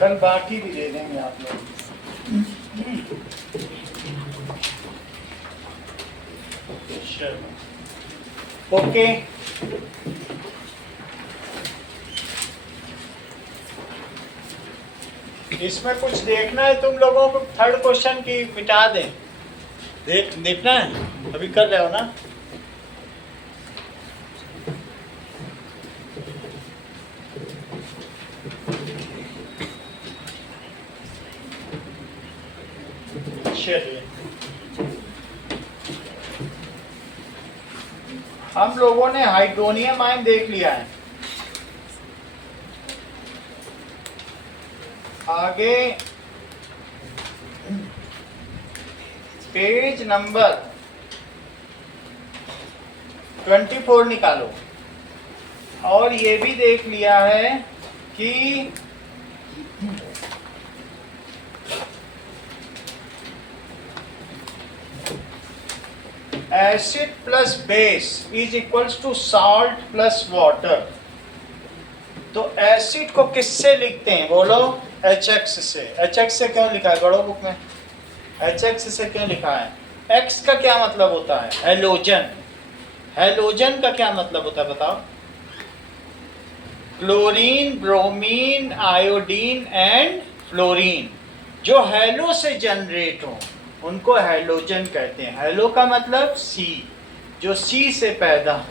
कल बाकी भी दे देंगे आप लोग। ओके, इसमें कुछ देखना है तुम लोगों को? थर्ड क्वेश्चन की मिटा दें, देखना है? अभी कर रहे हो ना? चलिए, हम लोगों ने हाइड्रोनियम आयन देख लिया है। आगे पेज नंबर 24 निकालो। और ये भी देख लिया है कि acid plus base is equals to salt plus water. तो एसिड को किससे लिखते हैं बोलो? HX से। HX से क्यों लिखा है बड़ो बुक में? HX से क्यों लिखा है? X का क्या मतलब होता है? हेलोजन। हेलोजन का क्या मतलब होता है बताओ? Chlorine, bromine, iodine and fluorine. जो हेलो से जनरेट हो उनको हेलोजन कहते हैं। हेलो का मतलब C, जो C से पैदा हो।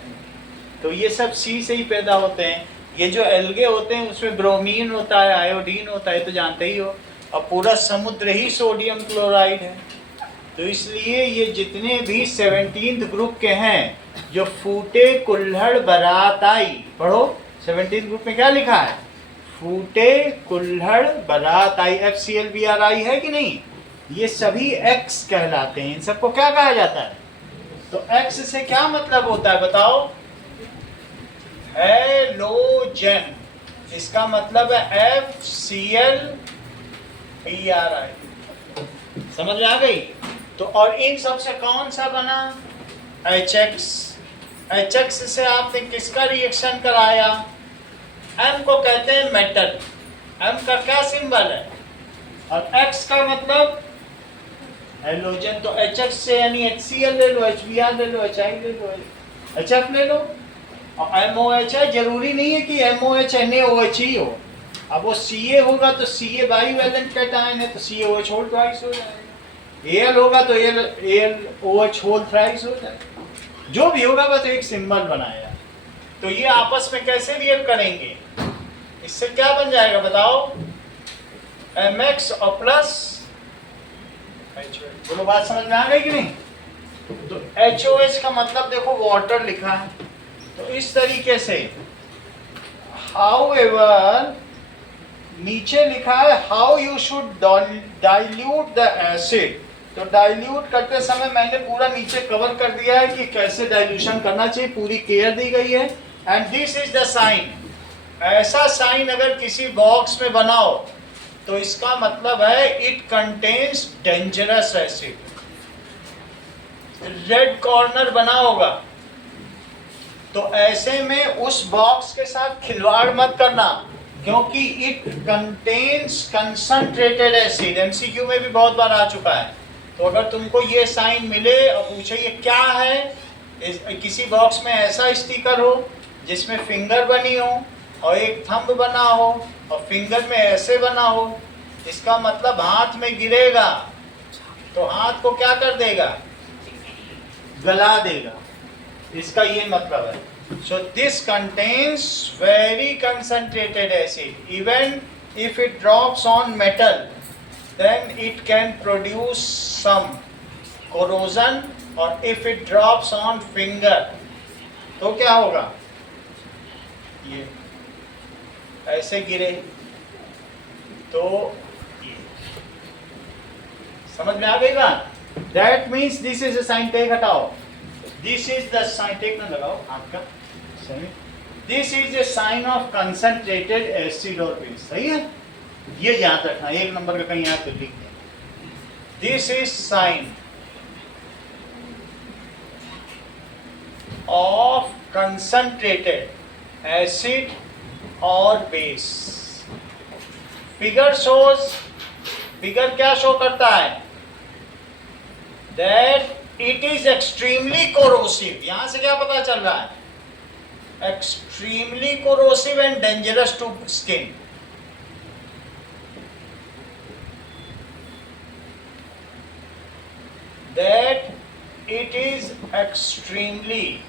तो ये सब C से ही पैदा होते हैं। ये जो एल्गे होते हैं उसमें ब्रोमीन होता है, आयोडीन होता है, तो जानते ही हो। और पूरा समुद्र ही सोडियम क्लोराइड है। तो इसलिए ये जितने भी 17th ग्रुप के हैं, जो फूटे कुल्हड़ बारात आई, पढ़ो 17th ग्रुप में क्या लिखा है? फूटे कुल्हड़ बारात आई। FClBrI है कि नहीं? ये सभी X कहलाते हैं। इन सबको क्या कहा जाता है? तो X से क्या मतलब होता है बताओ? हेलोजन। इसका मतलब है FClBrI। समझ में आ गई? तो और इन सब से कौन सा बना? HX। HX से आपने किसका रिएक्शन कराया? M को कहते हैं मेटल। M का क्या सिंबल है? और X का मतलब हेलोजन। तो HX से यानी HCl ले लो, HBr ले लो, HI ले लो, HF ले लो। और MOH है, जरूरी नहीं है कि MOH NaOH ही हो। अब वो Ca होगा तो Ca बाईवैलेंट कैटायन है, तो CaOH होल ट्वाइस हो जाएगा। Al होगा तो AlOH होल थ्राइस हो जाएगा। जो भी होगा बस एक सिंबल बनाया। तो ये आपस में कैसे रिएक्ट करेंगे? इससे क्या बन जाएगा बताओ? MX और प्लस HOH। बोलो बात समझ में आ गई कि नहीं? तो HOH का मतलब देखो वाटर लिखा है। तो इस तरीके से हाउएवर नीचे लिखा है how you should dilute the acid. तो डाइल्यूट करते समय मैंने पूरा नीचे कवर कर दिया है कि कैसे डाइल्यूशन करना चाहिए, पूरी केयर दी गई है। And this is the sign. ऐसा साइन अगर किसी बॉक्स में बनाओ तो इसका मतलब है it contains dangerous acid. Red corner बना होगा। तो ऐसे में उस बॉक्स के साथ खिलवाड़ मत करना, क्योंकि it contains concentrated acid. MCQ में भी बहुत बार आ चुका है। तो अगर तुमको ये साइन मिले और पूछे ये क्या है, किसी बॉक्स में ऐसा स्टिकर हो जिसमें फिंगर बनी हो और एक थंब बना हो और फिंगर में ऐसे बना हो, इसका मतलब हाथ में गिरेगा तो हाथ को क्या कर देगा? गला देगा। इसका ये मतलब है। So this contains very concentrated acid. Even if it drops on metal then it can produce some corrosion, और if it drops on finger तो क्या होगा? ये ऐसे गिरे तो ये। समझ में आ गई बात? That means this is a sign। टेक हटाओ। This is the sign। टेक न लगाओ हाथ का। सही। This is a sign of concentrated acid or base। सही है? ये याद रखना, एक नंबर का कहीं याद तो लिख दें। This is sign of concentrated acid और बेस। फिगर क्या शो करता है? That it is extremely corrosive. यहां से क्या पता चल रहा है? Extremely corrosive and dangerous to skin. That it is extremely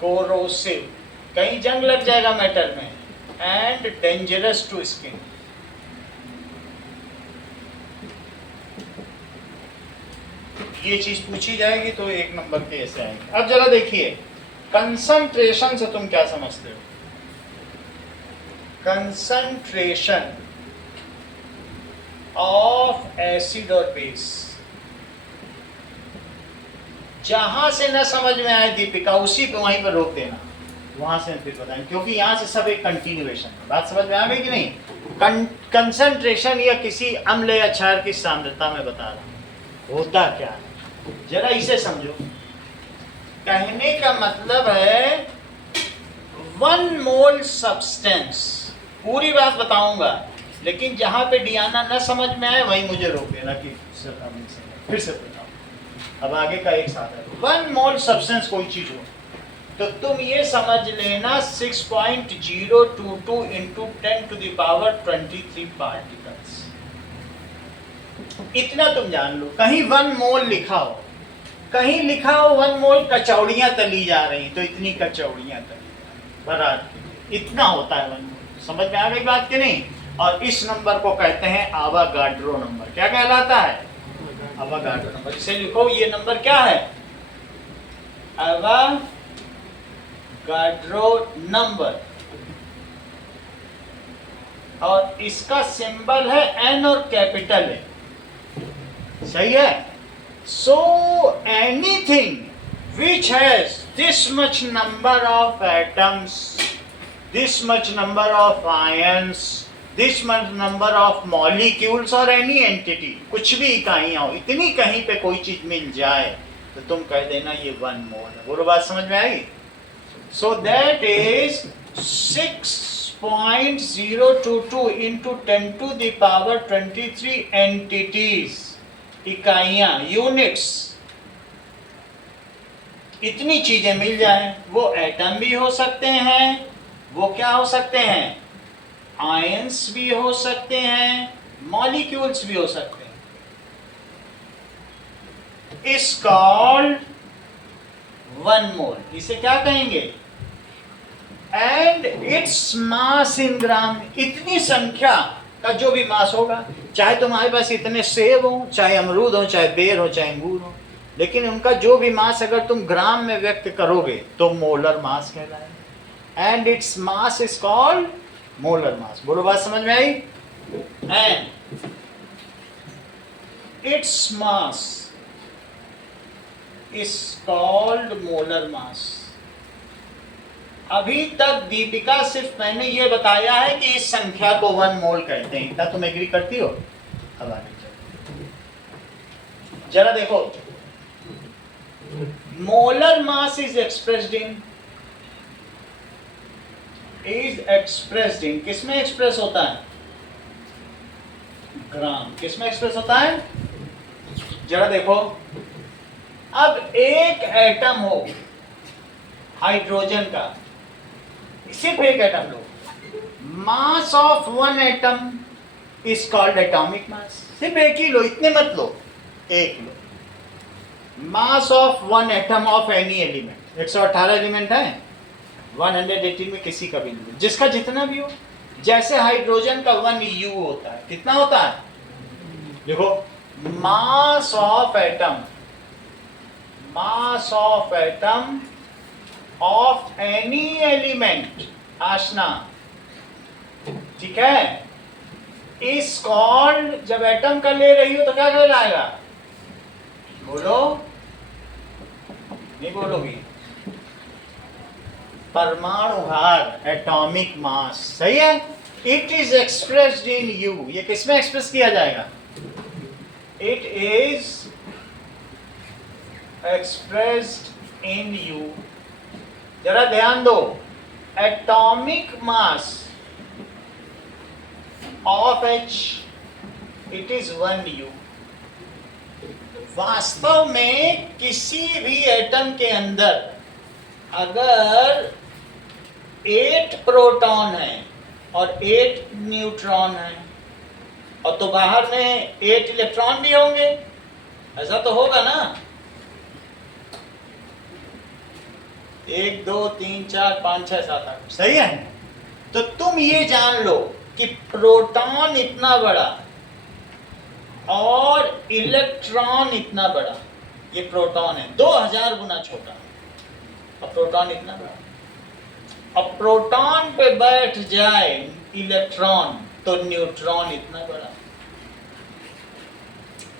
corrosive, कहीं जंग लग जाएगा मेटल में, एंड डेंजरस टू स्किन। ये चीज पूछी जाएगी तो 1 नंबर के ऐसे आएंगे। अब जरा देखिए कंसंट्रेशन से तुम क्या समझते हो? कंसंट्रेशन ऑफ एसिड और बेस। जहां से न समझ में आए दीपिका, उसी पे वहीं पर रोक देना, वहां से फिर बताएंगे, क्योंकि यहां से सब एक कंटिन्यूएशन है। बात समझ में आ गई कि नहीं? कंसंट्रेशन या किसी अम्ल या क्षार की सांद्रता में बता रहा हूं होता क्या है, जरा इसे समझो। कहने का मतलब है 1 मोल सब्सटेंस, पूरी बात बताऊंगा, लेकिन जहां पे डियाना न समझ में आए वहीं मुझे रोक देना कि फिर से बताओ। अब आगे का एक साथ है। 1 मोल सब्सटेंस कोई चीज हो तो तुम ये समझ लेना 6.022 into 10 to the power 23 particles. इतना तुम जान लो। कहीं 1 मोल लिखा हो, कहीं लिखा हो 1 मोल कचौड़ियां तली जा रही, तो इतनी कचौड़ियां तली बारात, इतना होता है 1 मोल। समझ में आ गई बात कि नहीं? और इस नंबर को कहते हैं आवागाड्रो नंबर। क्या कहलाता है? आवागाड्रो नंबर। इसे लिखो, ये नंबर क्या है? आवागाड्रो नंबर। और इसका सिंबल है एन और कैपिटल है। सही है? So anything which has this much number of atoms, this much number of ions, this much number of molecules or any entity, कुछ भी इकाइयां हो, इतनी कहीं पे कोई चीज मिल जाए तो तुम कह देना ये 1 मोल है। बोलो, बात समझ में आई? So that is 6.022 into 10 to the power 23 entities, इकाइयां, यूनिट्स। इतनी चीजें मिल जाएं, वो एटम भी हो सकते हैं, वो क्या हो सकते हैं? आयंस भी हो सकते हैं, मॉलिक्यूल्स भी हो सकते हैं। इस कॉल्ड 1 मोल। इसे क्या कहेंगे? एंड इट्स मास इन ग्राम। इतनी संख्या का जो भी मास होगा, चाहे तुम्हारे पास इतने सेब हो, चाहे अमरूद हो, चाहे बेर हो, चाहे अंगूर हो, लेकिन उनका जो भी मास अगर तुम ग्राम में व्यक्त करोगे तो मोलर मास कहलाएगा। And its mass is called molar mass. बोलो, बात समझ में आई? And its mass is called molar mass. अभी तक दीपिका सिर्फ मैंने ये बताया है कि इस संख्या को 1 मोल कहते हैं। क्या तुम एग्री करती हो? अब आगे चलो, जरा देखो। Molar mass is expressed in किसमें एक्सप्रेस होता है? ग्राम। किसमें एक्सप्रेस होता है? जरा देखो, अब एक एटम हो हाइड्रोजन का, सिर्फ एक एटम लो, mass of 1 atom is called atomic mass. सिर्फ एक ही लो, इतने मत लो, एक लो। Mass of 1 atom of any element, 118 element है, 118 में किसी का भी नहीं, जिसका जितना भी हो। जैसे हाइड्रोजन का 1 U होता है, कितना होता है? देखो, mass of atom of any element, Aashna, ठीक है? इस कॉल्ड, जब एटम का ले रही हो तो क्या कहलाएगा? बोलो, नहीं बोलोगी? परमाणु भार, एटॉमिक मास। सही है? It is expressed in you. ये किसमें एक्सप्रेस किया जाएगा? It is expressed in you. जरा ध्यान दो, atomic mass of H, it is 1U. वास्तव में किसी भी एटम के अंदर अगर 8 प्रोटॉन है और 8 न्यूट्रॉन है, और तो बाहर में 8 इलेक्ट्रॉन भी होंगे, ऐसा तो होगा ना? 1 2 3 4 5 6 7 8, सही है? तो तुम ये जान लो कि प्रोटॉन इतना बड़ा और इलेक्ट्रॉन इतना बड़ा, ये प्रोटॉन है 2000 गुना छोटा और प्रोटॉन इतना बड़ा। अब प्रोटॉन पे बैठ जाए इलेक्ट्रॉन तो न्यूट्रॉन इतना बड़ा।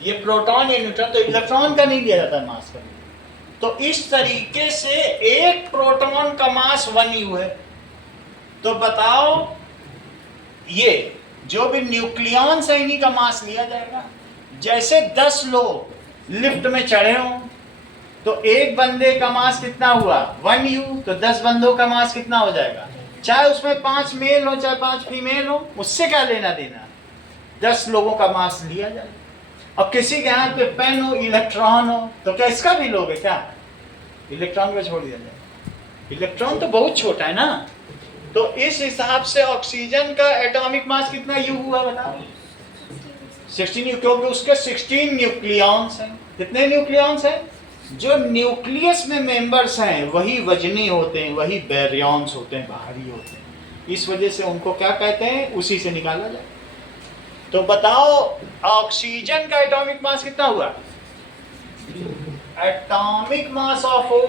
ये प्रोटॉन या न्यूट्रॉन तो इलेक्ट्रॉन का नहीं लिया जाता मास का। तो इस तरीके से एक प्रोटॉन का मास 1U है। तो बताओ ये जो भी न्यूक्लियॉन्स है इन्हीं का मास लिया जाएगा। जैसे 10 लोग लिफ्ट में चढ़े हों तो एक बंदे का मास कितना हुआ 1U, तो 10 बंदों का मास कितना हो जाएगा, चाहे उसमें 5 मेल हो चाहे 5 फीमेल हो, उससे क्या लेना देना, 10 लोगों का मास लिया जाए। और किसी के हाथ पे पेन हो, इलेक्ट्रॉन हो, तो क्या इसका भी लोगे क्या, इलेक्ट्रॉन को छोड़ दिया जाए। इलेक्ट्रॉन तो बहुत छोटा है ना। तो इस हिसाब से ऑक्सीजन का एटॉमिक मास कितना U हुआ बताओ, 16U, क्योंकि उसके 16 न्यूक्लियॉन्स हैं। कितने न्यूक्लियॉन्स हैं? जो न्यूक्लियस में मेंबर्स हैं वही वजनी होते हैं, वही बैरियॉन्स होते हैं, भारी होते हैं। इस वजह से उनको क्या कहते हैं, उसी से निकाला जाए। तो बताओ ऑक्सीजन का एटॉमिक मास कितना हुआ, atomic mass of O,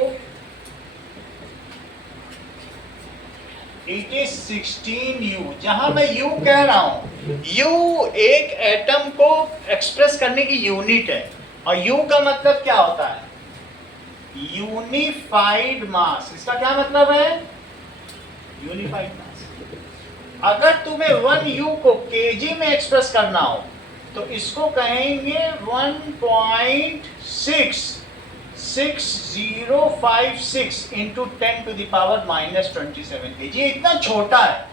it is 16U। जहां मैं U कह रहा हूं, U एक एटम को एक्सप्रेस करने की यूनिट है, और U का मतलब क्या होता है, यूनिफाइड मास। इसका क्या मतलब है, यूनिफाइड मास। अगर तुम्हें 1U को केजी में एक्सप्रेस करना हो तो इसको कहेंगे 1.6056 इंटू 10⁻⁻27 kg। ये इतना छोटा है,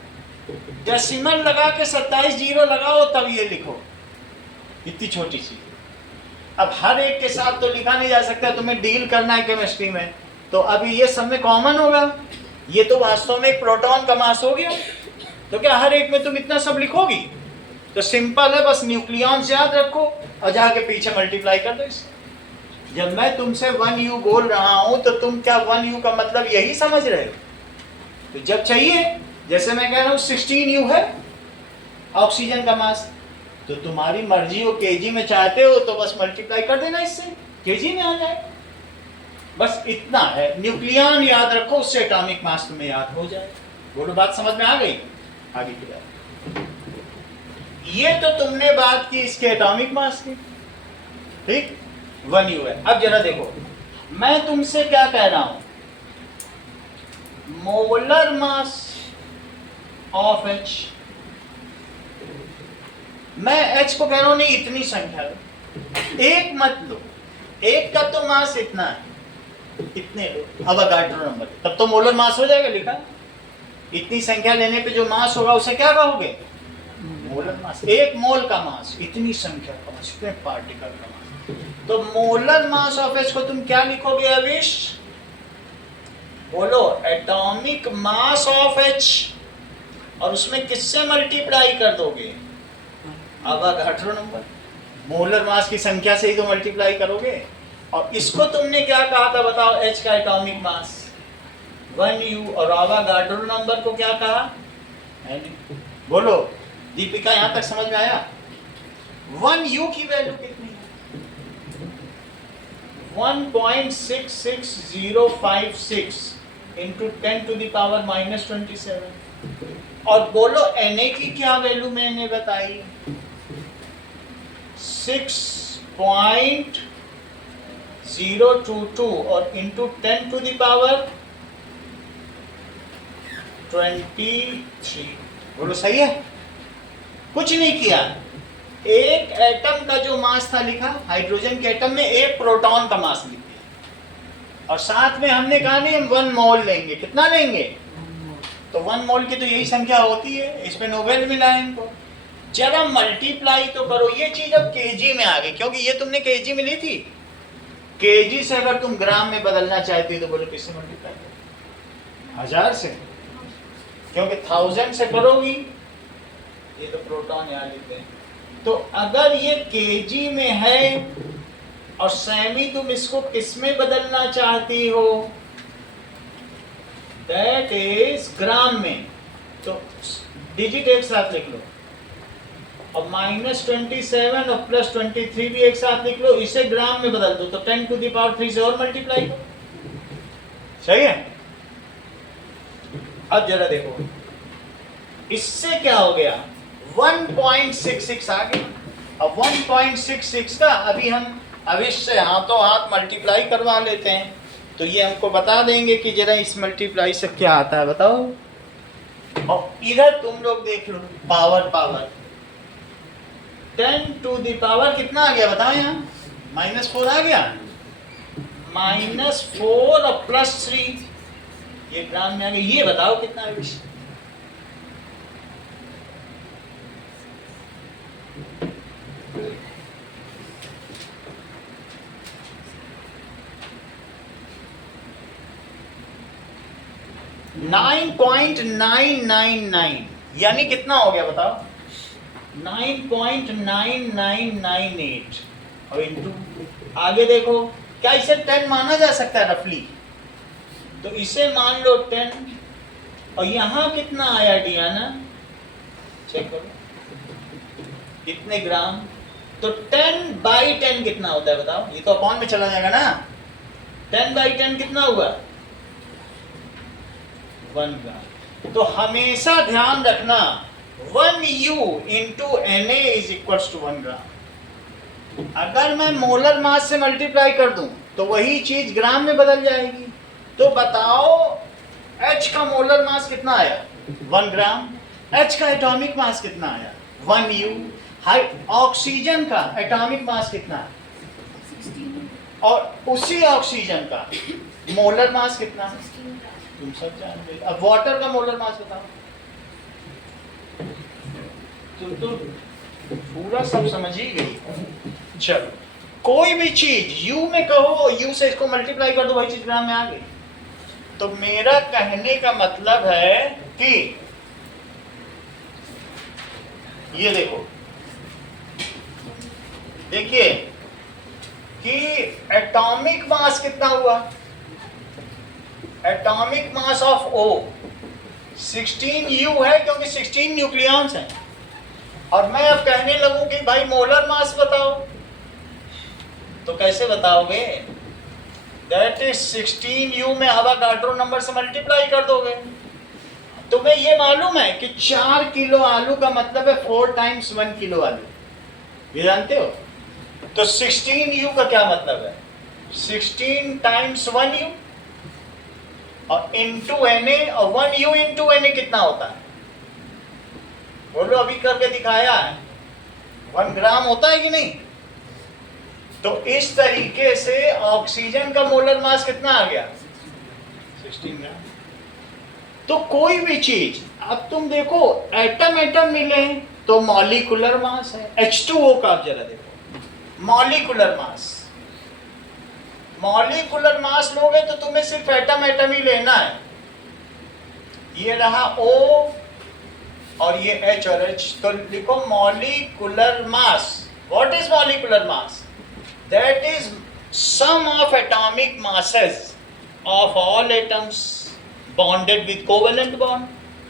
डेसिमल लगा के 27 जीरो लगाओ तब ये लिखो, इतनी छोटी चीज। अब हर एक के साथ तो लिखा नहीं जा सकता, तुम्हें डील करना है केमिस्ट्री में, तो अभी ये सब में कॉमन होगा। ये तो वास्तव में एक प्रोटॉन का मास हो गया, तो क्या हर एक में तुम इतना सब लिखोगी? तो सिंपल है, बस न्यूक्लियॉन्स याद रखो और जाके पीछे मल्टीप्लाई कर दो इससे। जब मैं तुमसे 1U बोल रहा हूं तो तुम क्या 1U का मतलब यही समझ रहे हो? तो जब चाहिए, जैसे मैं कह रहा हूं 16U है ऑक्सीजन का मास, तो तुम्हारी मर्जी हो, केजी में चाहते हो तो बस मल्टीप्लाई कर देना इससे, केजी में आ जाए। बस इतना है, न्यूक्लियॉन याद रखो, उससे एटॉमिक मास तुम्हें याद हो जाए। बोलो बात समझ में आ गई? आगे की बात, ये तो तुमने बात की इसके एटॉमिक मास की, ठीक, 1U है। अब जरा देखो, मैं तुमसे क्या कह रहा हूं, मोलर मास ऑफ H। मैं H को कह रहा हूं नहीं इतनी संख्या लो, एक मत लो, एक का तो मास इतना है, इतने लो अवोगाड्रो नंबर, तब तो मोलर मास हो जाएगा लिखा। इतनी संख्या लेने पे जो मास होगा उसे क्या कहोगे, मोलर मास। एक मोल का मास, इतनी संख्या का मास, इतने पार्टिकल का मास। तो मोलर मास ऑफ H को तुम क्या लिखोगे अविश, बोलो, एटॉमिक मास ऑफ H, और उसमें किससे मल्टीप्लाई कर दोगे, अवोगाड्रो नंबर। मोलर मास की संख्या से ही तो मल्टीप्लाई करोगे। और इसको तुमने क्या कहा था बताओ, H का एटॉमिक मास 1U, और अवोगाड्रो नंबर को क्या कहा, बोलो दीपिका, यहां तक समझ में आया? 1U की वैल्यू कितनी है, 1.66056 इंटू 10⁻⁻27। और बोलो Na की क्या वैल्यू मैंने बताई, 6.022 और इंटू 10⁻23। बोलो सही है? कुछ नहीं किया, एक एटम का जो मास था लिखा, हाइड्रोजन के एटम में एक प्रोटॉन का मास लिख दिया, और साथ में हमने कहा नहीं हम 1 मोल लेंगे। कितना लेंगे, तो 1 मोल की तो यही संख्या होती है, इसमें नोबेल मिला है इनको। जरा मल्टीप्लाई तो करो, ये चीज अब केजी में आ गई, क्योंकि ये तुमने केजी में ली थी। केजी से अगर तुम ग्राम में बदलना चाहती तो बोलो किससे मल्टीप्लाई करो? 1000 से, क्योंकि 1000 से करोगी, ये तो प्रोटॉन यहाँ लिखते हैं। तो अगर ये केजी में है और सेमी तुम इसको किस में बदलना चाहती हो? दैट इज ग्राम में। तो डिजिट एक साथ लिख लो, और -27 और +23 भी एक साथ लिख लो, इसे ग्राम में बदल दो, तो 10⁻³ से और मल्टीप्लाई करो। सही है? अब जरा देखो इससे क्या हो गया, 1.66 आ गया। अब 1.66 का अभी हम इससे हाथों हाथ मल्टीप्लाई करवा लेते हैं, तो ये हमको बता देंगे कि जरा इस मल्टीप्लाई से क्या आता है, बताओ। और इधर तुम लोग देख लो, पावर 10⁻, कितना आ गया बताओ, यहाँ -4 आ गया, -4 और +3, ये ग्राम में आ गया। ये बताओ कितना है विषय? $9.999, यानी कितना हो गया बताओ? 9.9998 और इंटू, आगे देखो, क्या इसे 10 माना जा सकता है रफली? तो इसे मान लो 10, और यहाँ कितना आया डियाना, चेक करो कितने ग्राम। तो 10/10 कितना होता है बताओ? ये तो अपॉन में चला जाएगा ना। 10/10 कितना हुआ? 1 ग्राम। तो हमेशा ध्यान रखना 1U × Na = 1 ग्राम। अगर मैं मोलर मास से मल्टीप्लाई कर दूं तो वही चीज ग्राम में बदल जाएगी। तो बताओ H का मोलर मास कितना आया? 1 ग्राम। H का एटॉमिक मास कितना आया? 1U। ऑक्सीजन का एटॉमिक मास कितना है? 16। और उसी ऑक्सीजन का मोलर मास कितना है? तुम सब जान गए। अब वाटर का मोलर मास बताओ। तुम तो पूरा सब समझ ही गई। चलो, कोई भी चीज U में कहो, U से इसको मल्टीप्लाई कर दो, वही चीज ग्राम में आ गई। तो मेरा कहने का मतलब है कि ये देखो, देखिए कि एटॉमिक मास कितना हुआ? Atomic mass of O 16U है, क्योंकि 16 न्यूक्लियॉन्स हैं। और मैं अब कहने लगूं कि भाई मोलर मास बताओ, तो कैसे बताओगे? दैट इज 16U में अवोगाड्रो नंबर से मल्टीप्लाई कर दोगे। तुम्हें ये मालूम है कि 4 किलो आलू का मतलब है 4 × 1 किलो आलू, ये जानते हो? तो 16U का क्या मतलब है? 16 × 1U और इंटू Na, और 1U × Na कितना होता है? बोलो, अभी करके दिखाया है। 1 ग्राम होता है कि नहीं? तो इस तरीके से ऑक्सीजन का मोलर मास कितना आ गया? 16 ग्राम। तो कोई भी चीज, अब तुम देखो एटम मिले तो मॉलिक्यूलर मास है। H2O का आप जरा देखो, मॉलिक्यूलर मास लोगे तो तुम्हें सिर्फ एटम ही लेना है। ये रहा O और ये H और H, तो लिखो molecular mass. What is molecular mass? That is sum of atomic masses of all atoms bonded with covalent bond.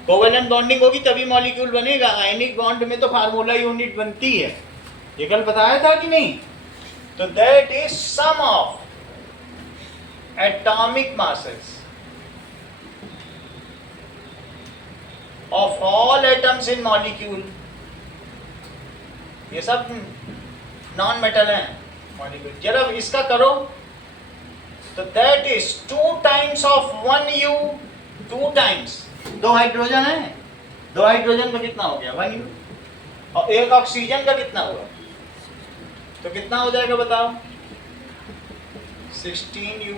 Covalent bonding होगी तभी मॉलिक्यूल बनेगा। आयनिक बॉन्ड में तो फार्मूला यूनिट बनती है, ये कल बताया था कि नहीं? तो that is sum of atomic masses of all atoms in molecule। ये सब नॉन मेटल है मॉलिक्यूल। जरा इसका करो, तो that is 2 times of 1U, 2 times, 2 hydrogen है, 2 हाइड्रोजन का कितना हो गया? 1U। और एक ऑक्सीजन का कितना हुआ? तो कितना हो जाएगा बताओ? 16U,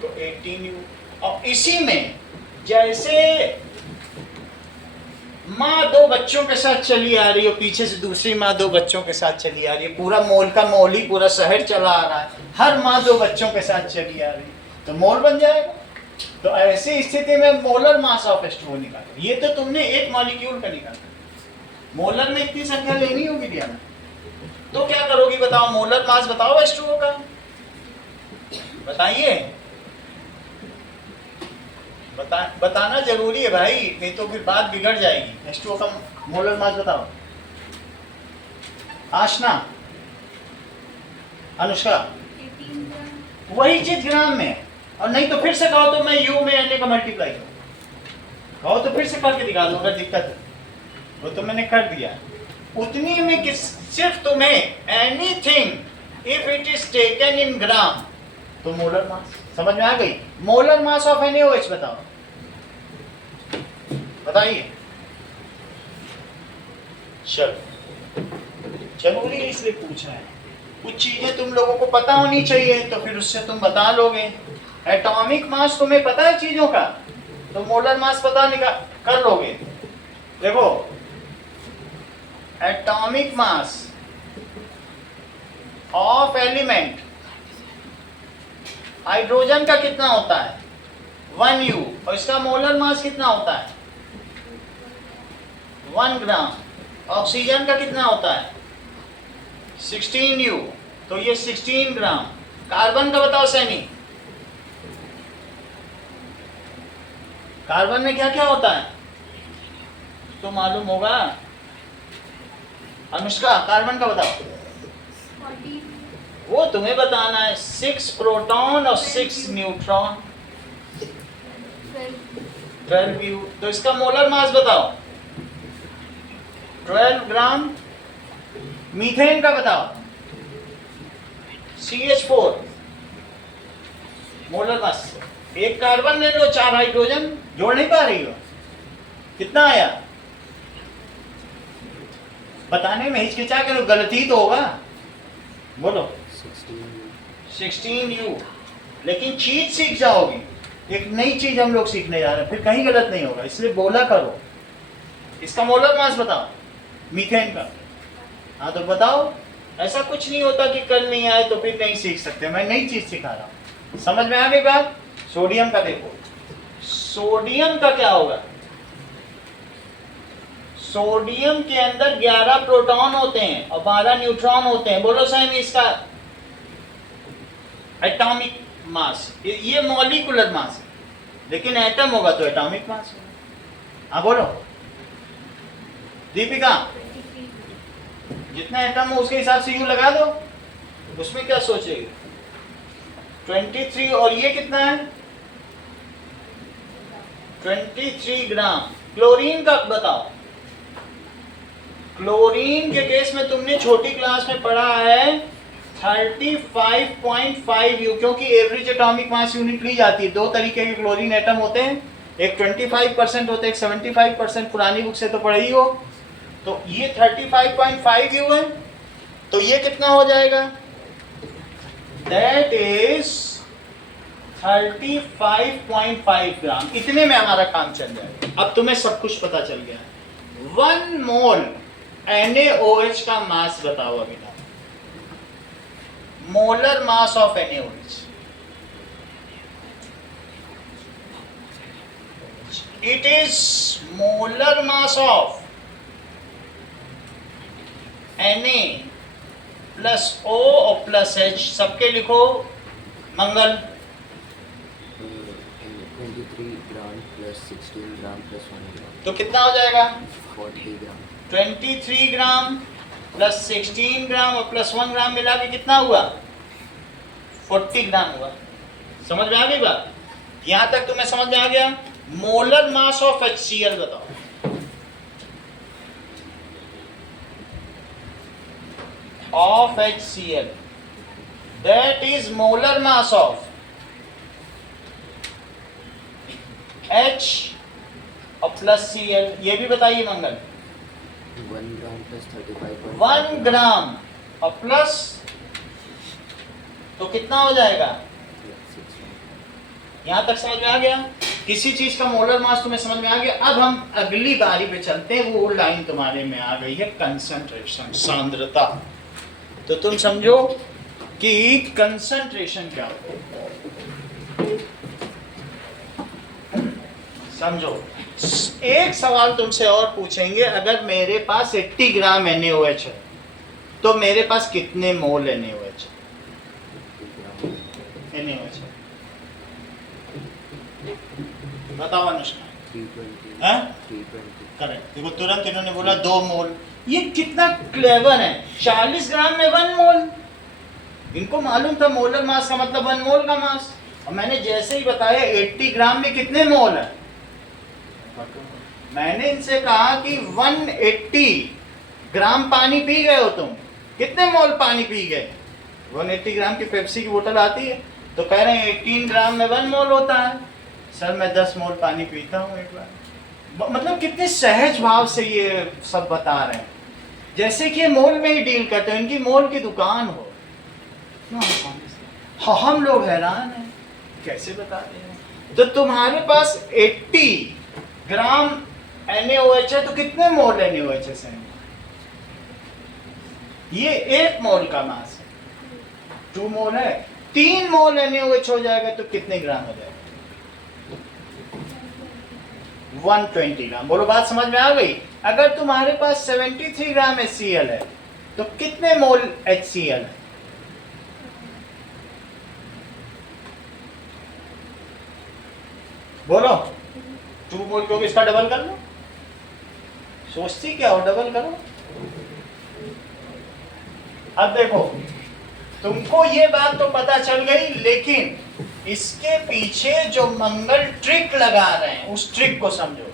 तो 18U। और इसी में जैसे बच्चों के साथ चली आ रही हो, पीछे से दूसरी माँ 2 बच्चों के साथ चली आ रही है, पूरा मोल का मोल ही पूरा शहर चला आ रहा है, हर माँ 2 बच्चों के साथ चली आ रही है, तो मोल बन जाएगा। तो ऐसी स्थिति में मोलर मास ऑफ H2O निकालो। ये तो तुमने एक मॉलिक्यूल का निकाला, मोलर में इतनी संख्या लेनी होगी दिया में, तो क्या करोगी बताओ? मोलर मास बताओ H2O का, बताइए। बताना जरूरी है भाई, नहीं तो फिर बात बिगड़ जाएगी। H2O का मोलर मास बताओ। आशना, अनुष्का, वही चीज ग्राम में, और नहीं तो फिर से कहो तो मैं यू में Na का मल्टीप्लाई कहो तो फिर से करके दिखा दो अगर दिक्कत है, वो तो मैंने कर दिया। उतनी में किस सिर्फ तुम्हें anything if it is taken in gram तो मोलर मास समझ में आ गई। मोलर मास ऑफ NaOH बताओ, बताइए। चलो, जरूरी इसलिए पूछ रहे हैं, कुछ चीजें तुम लोगों को पता होनी चाहिए, तो फिर उससे तुम बता लोगे। एटॉमिक मास तुम्हें पता है चीजों का, तो मोलर मास पता कर लोगे। देखो, atomic mass of element hydrogen का कितना होता है? 1U, और इसका मोलर मास कितना होता है? 1 ग्राम। ऑक्सीजन का कितना होता है? 16U, तो ये 16 ग्राम। कार्बन का बताओ सैनी, कार्बन में क्या क्या होता है तो मालूम होगा। अनुष्का, कार्बन का बताओ। वो तुम्हें बताना है। 6 प्रोटॉन और 6 न्यूट्रॉन, 12U। तो इसका मोलर मास बताओ। 12 ग्राम। मीथेन का बताओ। CH4, molar mass. एक कार्बन ले लो, 4 हाइड्रोजन, जोड़ नहीं पा रही हो, कितना आया? बताने में हिचकिचा के लो, गलती तो होगा, बोलो। 16U। लेकिन चीज सीख जाओगी, एक नई चीज हम लोग सीखने जा रहे हैं, फिर कहीं गलत नहीं होगा, इसलिए बोला करो। इसका मोलर मास बताओ मीथेन का। हाँ तो बताओ, ऐसा कुछ नहीं होता कि कल नहीं आए तो फिर नहीं सीख सकते, मैं नई चीज सिखा रहा हूँ। समझ में आ गई बात? सोडियम का देखो, सोडियम का क्या होगा? सोडियम के अंदर 11 प्रोटॉन होते हैं और 12 न्यूट्रॉन होते हैं। बोलो साहब, इसका एटॉमिक मास, ये मॉलिक्यूलर मास है, लेकिन एटम होगा तो एटॉमिक मास होगा। हाँ बोलो दीपिका, जितना एटम हो उसके हिसाब से यू लगा दो, उसमें क्या सोचेगी? 23। और ये कितना है? 23 ग्राम। क्लोरीन का बताओ। क्लोरीन के केस में तुमने छोटी क्लास में पढ़ा है 35.5U, क्योंकि एवरेज एटॉमिक मास यूनिट ली जाती है। 2 तरीके के क्लोरीन एटम होते हैं, एक 25% होते हैं, एक 75%। पुरानी बुक से तो पढ़ी हो। तो ये 35.5U है, तो ये कितना हो जाएगा? दैट इज 35.5 ग्राम। इतने में हमारा काम चल जाएगा। अब तुम्हें सब कुछ पता चल गया। 1 मोल NaOH का मास बताओ अभी ना। Molar mass of NaOH, it is molar mass of Na plus O और प्लस H, सबके लिखो। मंगल 23 ग्राम प्लस 16 ग्राम प्लस 1 ग्राम, तो कितना हो जाएगा? 40 ग्राम। 23 ग्राम प्लस 16 ग्राम और प्लस 1 ग्राम मिला के कितना हुआ? 40 ग्राम हुआ। समझ में आ गई बात? यहां तक तुम्हें समझ में आ गया? मोलर मास ऑफ HCl बताओ। Of HCl, that is molar mass of H और प्लस Cl। ये भी बताइए मंगल। 1 ग्राम प्लस 35.5। 1 ग्राम और प्लस, तो कितना हो जाएगा? 6। यहां तक समझ में आ गया? किसी चीज का मोलर मास तुम्हें समझ में आ गया। अब हम अगली बारी पे चलते हैं, वो लाइन तुम्हारे में आ गई है कंसंट्रेशन, सांद्रता। तो तुम समझो कि कंसंट्रेशन क्या होता है, समझो। एक सवाल तुमसे और पूछेंगे, अगर मेरे पास 80 ग्राम NaOH है तो मेरे पास कितने मोल NaOH है? बताओ अनुष्का। 320 करेक्ट। देखो तुरंत इन्होंने बोला 2 मोल। ये कितना क्लेवर है, 40 ग्राम में 1 मोल। इनको मालूम था मोलर मास का मतलब 1 मोल का मास, और मैंने जैसे ही बताया 80 ग्राम में कितने मोल है, मैंने इनसे कहा कि 180 ग्राम पानी पी गए हो तुम, कितने मोल पानी पी गए? 180 ग्राम की पेप्सी की बोतल आती है, तो कह रहे हैं 18 ग्राम में 1 मोल होता है। सर मैं 10 मोल पानी पीता हूँ एक बार। मतलब कितने सहज भाव से ये सब बता रहे हैं, जैसे कि ये मोल में ही डील करते हैं, इनकी मोल की दुकान हो। हाँ, हम लोग हैरान हैं कैसे बता रहे हैं। तो तुम्हारे पास 80 ग्राम NaOH है, तो कितने मोल NaOH है? ये 1 मोल का मास है, 2 मोल है। 3 मोल NaOH हो जाएगा तो कितने ग्राम हो जाएगा? 120 ग्राम। बोलो बात समझ में आ गई? अगर तुम्हारे पास 73 ग्राम HCl है तो कितने मोल HCl है? बोलो। 2 मोल, क्योंकि इसका डबल कर लो। सोचती क्या हो, डबल करो। अब देखो, तुमको ये बात तो पता चल गई, लेकिन इसके पीछे जो मंगल ट्रिक लगा रहे हैं उस ट्रिक को समझो।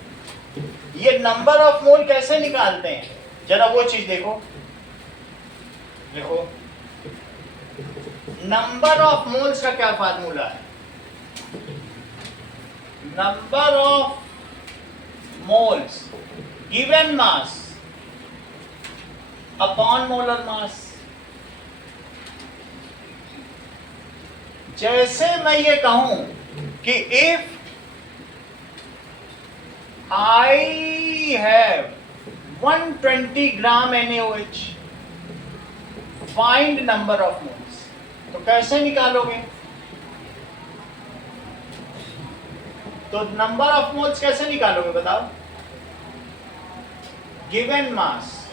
ये नंबर ऑफ मोल कैसे निकालते हैं, जरा वो चीज देखो। देखो, नंबर ऑफ मोल्स का क्या फार्मूला है? Number of moles given mass upon molar mass. जैसे मैं ये कहूं कि if I have 120 gram NaOH, find number of moles, तो कैसे निकालोगे? तो नंबर ऑफ मोल्स कैसे निकालोगे बताओ? गिवन मास,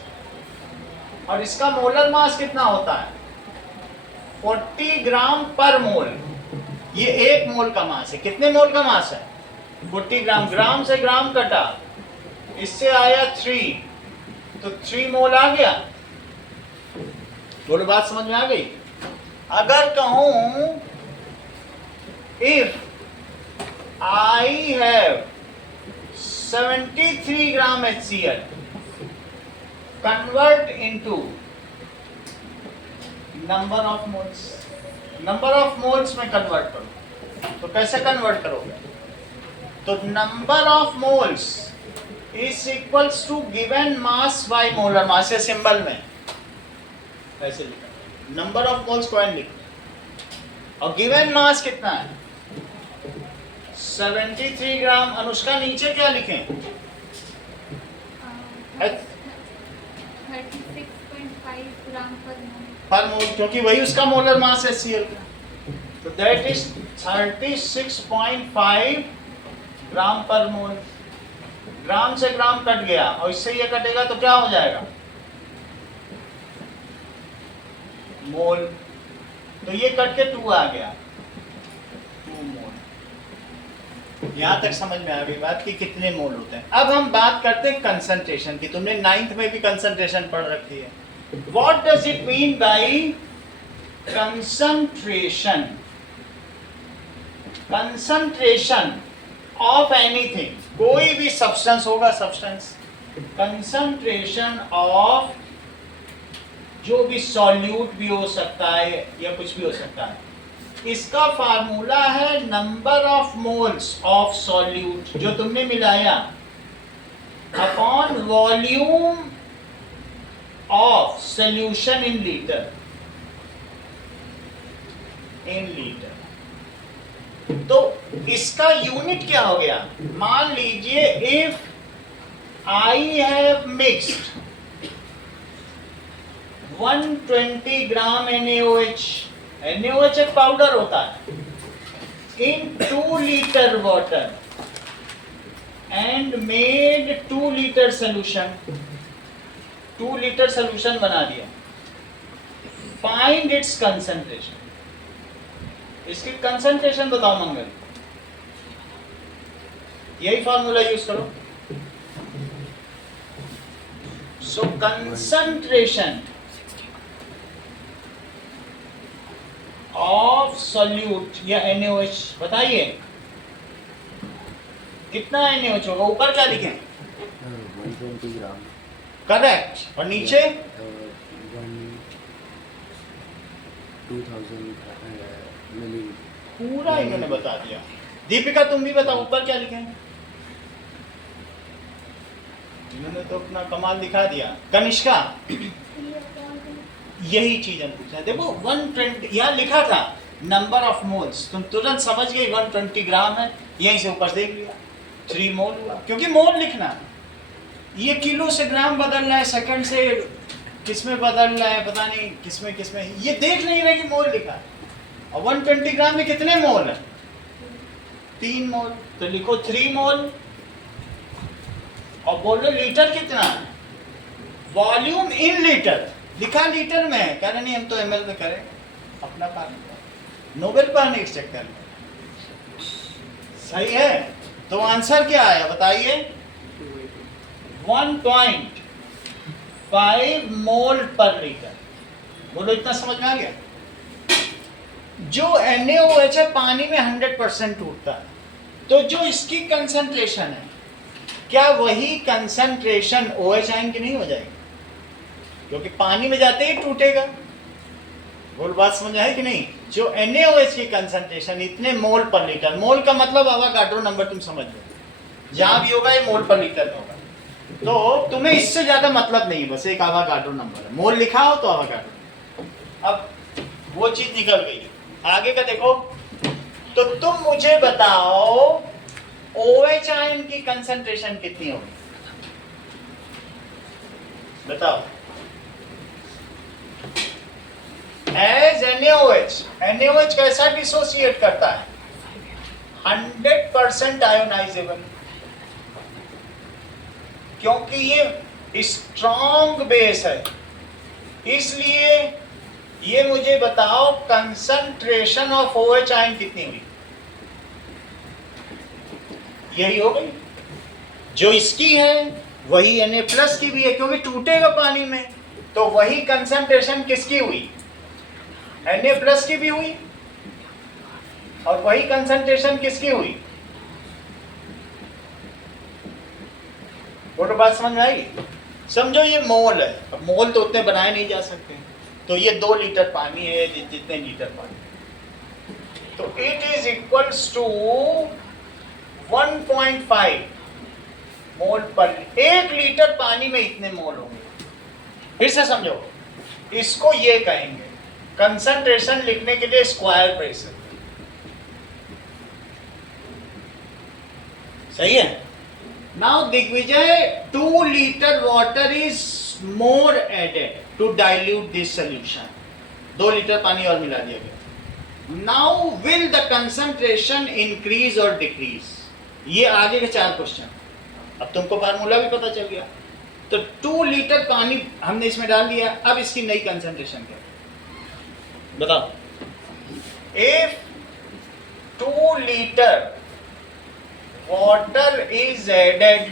और इसका मोलर मास कितना होता है? 40 ग्राम पर मोल। ये 1 मोल का मास है। कितने मोल का मास है? 40 ग्राम। ग्राम से ग्राम कटा, इससे आया 3, तो 3 मोल आ गया। बोलो बात समझ में आ गई? अगर कहूं if I have 73 gram HCl, convert into number of moles. Number of moles में कन्वर्ट करो, तो कैसे कन्वर्ट करोगे? तो number of moles is equals to given mass by molar mass. ये सिंबल में ऐसे लिखा, नंबर ऑफ मोल्स पॉइंट लिखो, और गिवन मास कितना है? 73 ग्राम। अनुष्का नीचे क्या लिखें? 36.5 ग्राम पर मोल, क्योंकि वही उसका मोलर मास है HCl का। तो दैट इज 36.5 ग्राम पर मोल। ग्राम से ग्राम कट गया, और इससे ये कटेगा तो क्या हो जाएगा? मोल। तो ये कट के 2 आ गया, 2 मोल। यहां तक समझ में आ गई बात कि कितने मोल होते हैं। अब हम बात करते हैं कंसंट्रेशन की। तुमने 9th में भी कंसंट्रेशन पढ़ रखी है। What does it mean by concentration? Concentration of anything, कोई भी सब्सटेंस होगा, सब्सटेंस। कंसंट्रेशन ऑफ जो भी सॉल्यूट भी हो सकता है या कुछ भी हो सकता है, इसका फार्मूला है number of moles of solute जो तुमने मिलाया upon volume of solution in liter, in liter। तो इसका यूनिट क्या हो गया? मान लीजिए if I have mixed 120 gram NaOH, NaOH एक पाउडर होता है, in 2 liter water and made 2 liter solution, 2 liter solution बना दिया, find its concentration, इसकी कंसंट्रेशन बताओ मंगल, यही फॉर्मूला यूज करो। सो कंसंट्रेशन ऑफ सॉल्यूट या NaOH बताइए कितना NaOH होगा? ऊपर क्या लिखे? 120 ग्राम। करेक्ट। और नीचे 2000 मिली। पूरा इन्होंने बता दिया। दीपिका तुम भी बताओ ऊपर क्या लिखे? इन्होंने तो अपना कमाल दिखा दिया। कनिष्का यही चीज हम पूछना। देखो 120 यहाँ लिखा था नंबर ऑफ मोल्स, तुम तुरंत समझ गए 120 ग्राम है, यहीं से ऊपर देख लिया 3 मोल हुआ, क्योंकि मोल लिखना। ये किलो से ग्राम बदल रहा है, सेकंड से किसमें बदल रहा है, पता नहीं किसमें किसमें, ये देख नहीं रहे कि मोल लिखा है। और 120 ग्राम में कितने मोल है? 3 मोल, तो लिखो 3 मोल और बोलो लीटर कितना है? वॉल्यूम इन लीटर, लिखा लीटर में है, कह रहे नहीं हम तो ml में करें, अपना पानी नोबेल पाने के चक्कर में। सही है, तो आंसर क्या आया बताइए? 1.5 मोल पर लीटर। बोलो इतना समझ में आ गया? जो NaOH है पानी में 100% टूटता है, तो जो इसकी कंसंट्रेशन है क्या वही कंसंट्रेशन OH आयन की नहीं हो जाएगी? क्योंकि पानी में जाते ही टूटेगा। बोल बात समझ आई कि नहीं? जो NaOH की कंसंट्रेशन इतने मोल पर लीटर, मोल का मतलब आवागाड्रो नंबर तुम समझ लो, जहां भी होगा ये मोल पर लीटर में होगा, तो तुम्हें इससे ज्यादा मतलब नहीं, बस एक आवागाड्रो नंबर है, मोल लिखा हो तो आवागाड्रो। अब वो चीज निकल गई, आगे का देखो। तो तुम मुझे बताओ OH आयन की कंसंट्रेशन कितनी होगी? बताओ। एज NaOH कैसा डिसोसिएट करता है? 100% आयोनाइजेबल, क्योंकि ये स्ट्रॉन्ग बेस है। इसलिए ये मुझे बताओ कंसंट्रेशन ऑफ OH आयन कितनी हुई? यही हो गई, जो इसकी है वही Na+ की भी है, क्योंकि टूटेगा पानी में, तो वही कंसंट्रेशन किसकी हुई? Na+ की भी हुई, और वही कंसंट्रेशन किसकी हुई? वो तो बात समझ में आई? समझो ये मोल है, अब मोल तो उतने बनाए नहीं जा सकते, तो ये 2 लीटर पानी है, जितने लीटर पानी, तो इट इज इक्वल्स टू 1.5 मोल पर। 1 लीटर पानी में इतने मोल होंगे। फिर से समझो, इसको ये कहेंगे कंसंट्रेशन लिखने के लिए स्क्वायर प्रेशर। सही है? Now Digvijay 2 litre water is more added to dilute this solution. 2 litre पानी और मिला दिया गया। Now will the concentration increase और डिक्रीज? ये आगे के 4 क्वेश्चन। अब तुमको फार्मूला भी पता चल गया। तो 2 लीटर पानी हमने इसमें डाल दिया, अब इसकी नई कंसंट्रेशन क्या बताओ? If 2 litre water is added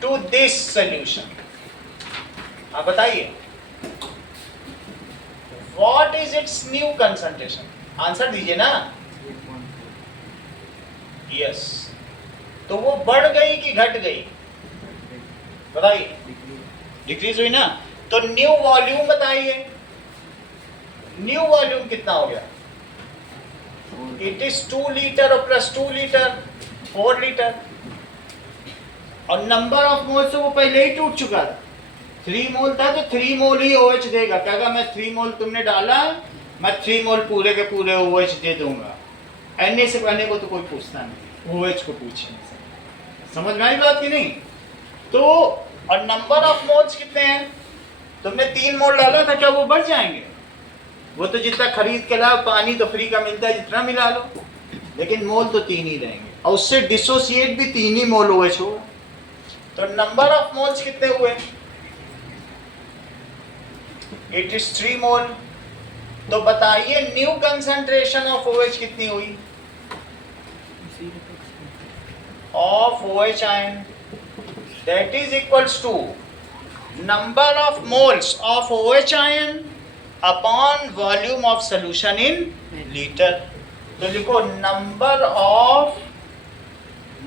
to this solution, आप बताइए what is its new concentration? Answer दीजिए ना। यस, तो वो बढ़ गई कि घट गई? बताइए। डिक्रीज हुई ना। तो न्यू वॉल्यूम बताइए, न्यू वॉल्यूम कितना हो गया? इट इज 2 लीटर और प्लस 2 लीटर 4 लीटर, और नंबर ऑफ मोल से वो पहले ही टूट चुका था। 3 मोल था तो 3 मोल ही OH देगा। क्या मैं 3 मोल तुमने डाला, मैं 3 मोल पूरे के पूरे OH दे दूंगा। Na से Na को तो कोई पूछता नहीं, OH को पूछेंगे। समझ में आई बात की नहीं? तो और नंबर ऑफ मोल्स कितने हैं? तुमने 3 मोल डाला था, क्या वो बढ़ जाएंगे? वो तो जितना खरीद के लाओ, पानी तो फ्री का मिलता है, जितना मिला लो, लेकिन मोल तो 3 ही रहेंगे, और उससे डिसोसिएट भी 3 ही मोल OH होगा। तो नंबर ऑफ मोल्स कितने हुए? इट इज 3 मोल। तो बताइए न्यू कंसंट्रेशन ऑफ OH कितनी हुई? Of OH ion, that is equals to number of moles of OH ion upon volume of solution in liter। तो लिखो number of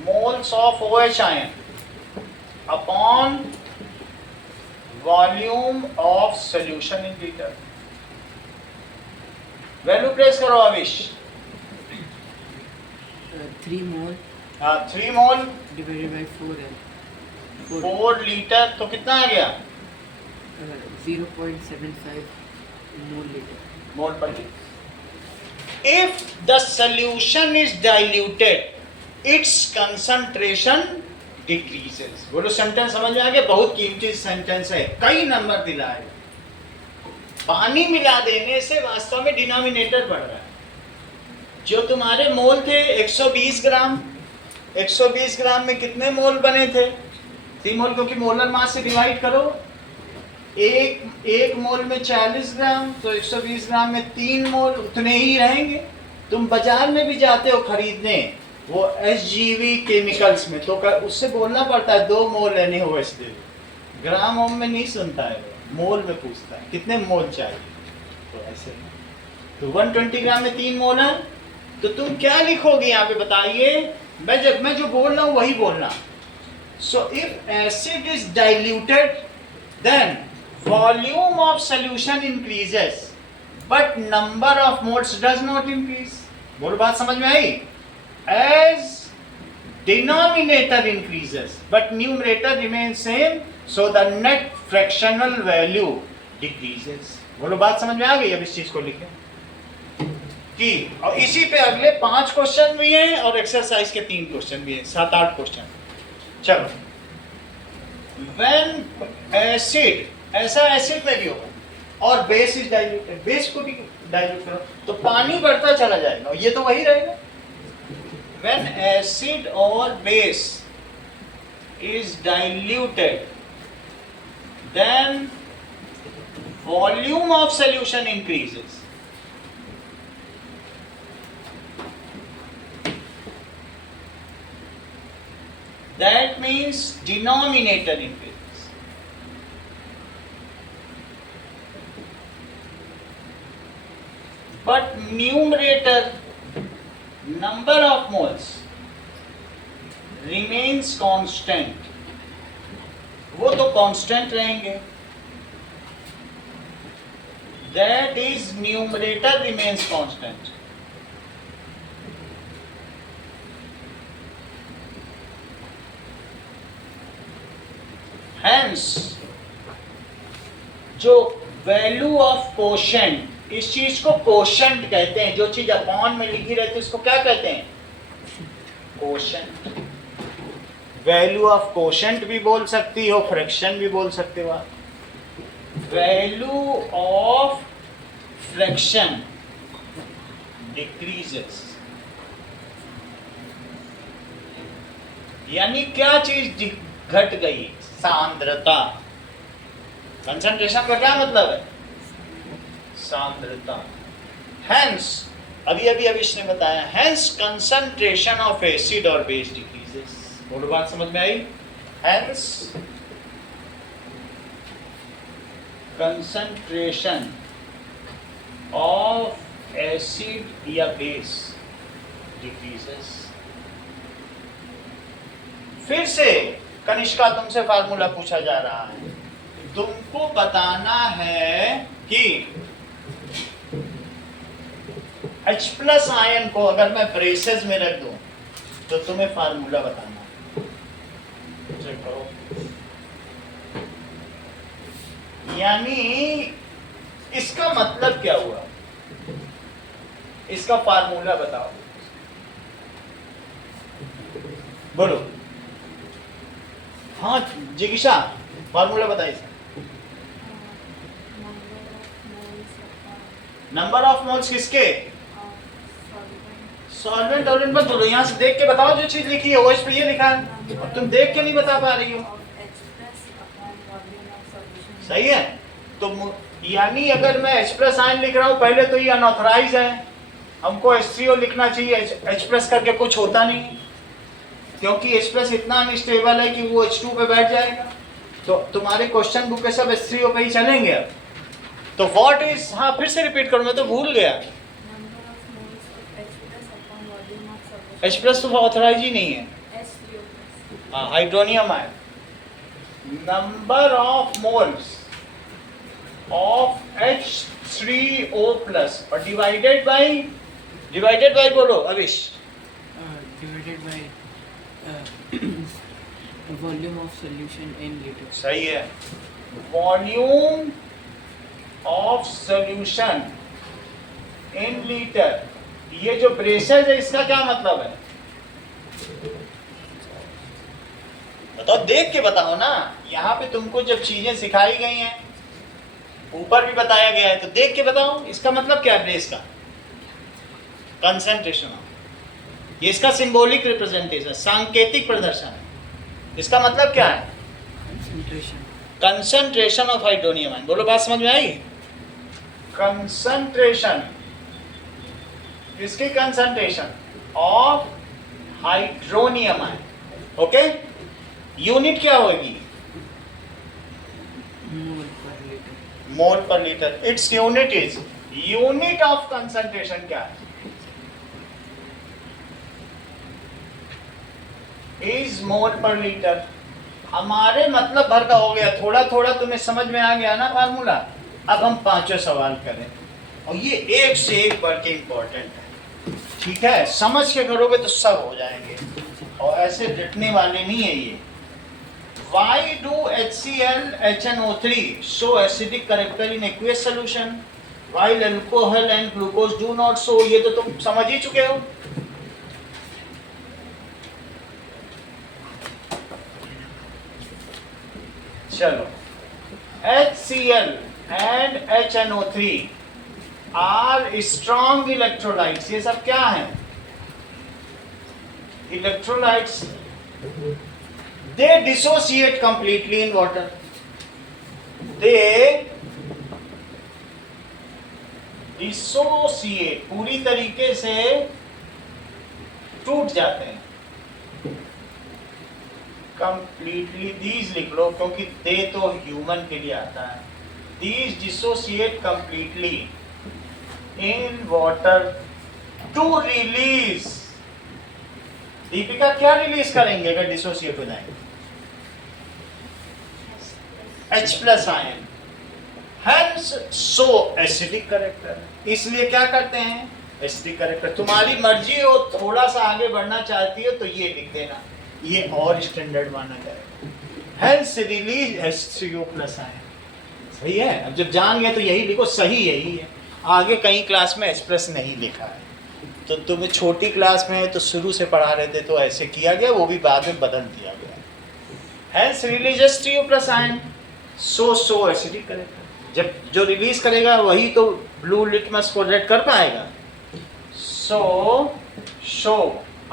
moles of OH ion upon volume of solution in liter। Value place करो आविश। 3 mole 3 mole divided by 4 है 4 litre, तो कितना आ गया? 0.75 mole liter। मोल पर litre. If the solution is diluted, its concentration decreases। बोलो sentence समझ में आ गया? बहुत कीमती सेंटेंस है, कई नंबर दिलाए। पानी मिला देने से वास्तव में डिनोमिनेटर बढ़ रहा है। जो तुम्हारे मोल थे 120 ग्राम, 120 ग्राम में कितने मोल बने थे? 3 मोल, क्योंकि मोलर मास से डिवाइड करो। एक मोल में 40 ग्राम, तो 120 ग्राम में 3 मोल, उतने ही रहेंगे। तुम बाजार में भी जाते हो खरीदने, वो SGV केमिकल्स में, तो उससे बोलना पड़ता है 2 मोल लेने हो, इसलिए ग्राम ओम में नहीं सुनता है, मोल में पूछता है कितने मोल चाहिए। तो ऐसे तो 120 ग्राम में 3 मोल है, तो तुम क्या लिखोगे यहाँ पे बताइए? मैं जो बोल रहा हूँ वही बोलना। So if acid is diluted, then volume of solution increases, but number of moles does not increase। बोलो बात समझ में आई? As denominator increases, but numerator remains same, so the net fractional value decreases। बोलो बात समझ में आ गई? अब इस चीज को लिखें कि, और इसी पे अगले 5 क्वेश्चन भी हैं और एक्सरसाइज के 3 क्वेश्चन भी हैं, 7-8 क्वेश्चन। चलो, when acid, ऐसा एसिड में भी होगा, और बेस इज डाइल्यूटेड, बेस को भी डाइल्यूट करो तो पानी बढ़ता चला जाएगा, ये तो वही रहेगा। when acid or base is diluted, then volume of solution increases। That means denominator increases। But numerator, number of moles remains constant। वो तो constant रहेंगे। That is numerator remains constant। Hence, जो वैल्यू ऑफ कोशेंट, इस चीज को quotient कहते हैं, जो चीज अपॉन में लिखी रहती है उसको क्या कहते हैं? कोशेंट। वैल्यू ऑफ कोशेंट भी बोल सकती हो, फ्रैक्शन भी बोल सकते हो आप। वैल्यू ऑफ फ्रैक्शन डिक्रीजेस, यानी क्या चीज घट गई? सांद्रता। कंसंट्रेशन का क्या मतलब है? सांद्रता। हेंस, अभी इसने बताया, हेंस कंसंट्रेशन ऑफ एसिड और बेस डिक्रीजेस। बोलो बात समझ में आई? हेंस कंसंट्रेशन ऑफ एसिड या बेस डिक्रीजेस। फिर से कनिष्का तुमसे फार्मूला पूछा जा रहा है, तुमको बताना है कि H+ आयन को अगर मैं ब्रेसेस में रख दूं तो तुम्हें फार्मूला बताना। चेक करो, यानी इसका मतलब क्या हुआ? इसका फार्मूला बताओ। बोलो। हाँ जिगिशा, फॉर्मूला बताइए। नंबर ऑफ मोल्स किसके? सॉल्वेंट टॉलरेंट मत बोलो, यहाँ से देख के बताओ जो चीज लिखी है वो इस पे ये लिखा है, अब तुम देख के नहीं बता पा रही हो। सही है, तो यानी अगर मैं H प्लस आयन लिख रहा हूँ पहले तो ये अनऑथराइज है, हमको H3O लिखना चाहिए, H प्लस करके कुछ होता नहीं, क्योंकि H प्लस इतना अनस्टेबल है कि वो H2 पे बैठ जाएगा। तो तुम्हारे क्वेश्चन बुक के सब H3O पे ही चलेंगे अब। तो व्हाट इज, हाँ फिर से रिपीट करो, मैं तो भूल गया। H प्लस तो ऑथराइज ही नहीं है, हाँ hydronium ion. Number of moles of H3O plus और डिवाइडेड बाय बोलो अविश। Divided by volume of solution in liter. सही है, volume of solution in litre. ये जो ब्रेसेज है इसका क्या मतलब है बताओ, देख के बताओ ना। यहाँ पे तुमको जब चीजें सिखाई गई हैं, ऊपर भी बताया गया है, तो देख के बताओ इसका मतलब क्या है। ब्रेस का कंसंट्रेशन, ये इसका सिंबॉलिक रिप्रेजेंटेशन, सांकेतिक प्रदर्शन है। इसका मतलब क्या है? Concentration of hydronium ion. बोलो, बात समझ में आई? कंसंट्रेशन, इसकी concentration of hydronium ion. Okay, unit क्या होगी? मोल पर litre. Its unit is, unit of concentration क्या है? इज मोल पर लीटर। हमारे मतलब भर का हो गया, थोड़ा थोड़ा तुम्हें समझ में आ गया ना फार्मूला। अब हम पांचों सवाल करें, और ये एक से एक बढ़ के इंपॉर्टेंट है, ठीक है? समझ के करोगे तो सब हो जाएंगे, और ऐसे रटने वाले नहीं है ये। Why do HCl HNO3 show acidic character in aqueous solution while alcohol and glucose do not show? ये तो तुम समझ ही चुके हो। चलो, HCl and HNO3 are strong electrolytes। ये सब क्या है? Electrolytes। They dissociate completely in water. They dissociate, पूरी तरीके से टूट जाते हैं। Completely, these लिख लो, क्योंकि they तो ह्यूमन के लिए आता है। These dissociate completely in water to release। Deepika क्या रिलीज करेंगे अगर डिसोसिएट हो जाएंगे? H plus ion, hence so acidic character। इसलिए क्या करते हैं? Acidic character. तुम्हारी मर्जी हो, थोड़ा सा आगे बढ़ना चाहती हो तो ये लिख देना, ये और स्टैंडर्ड माना जाएगा। hence release H3O plus ion. सही है? अब जब जान गए तो यही लिखो, सही यही है। आगे कहीं क्लास में H प्लस नहीं लिखा है, तो तुम्हें छोटी क्लास में तो शुरू से पढ़ा रहे थे तो ऐसे किया गया, वो भी बाद में बदल दिया गया। Hence release H3O plus ion, so acidic करेगा। जब जो रिलीज करेगा वही तो ब्लू लिटमस को रेड कर पाएगा। शो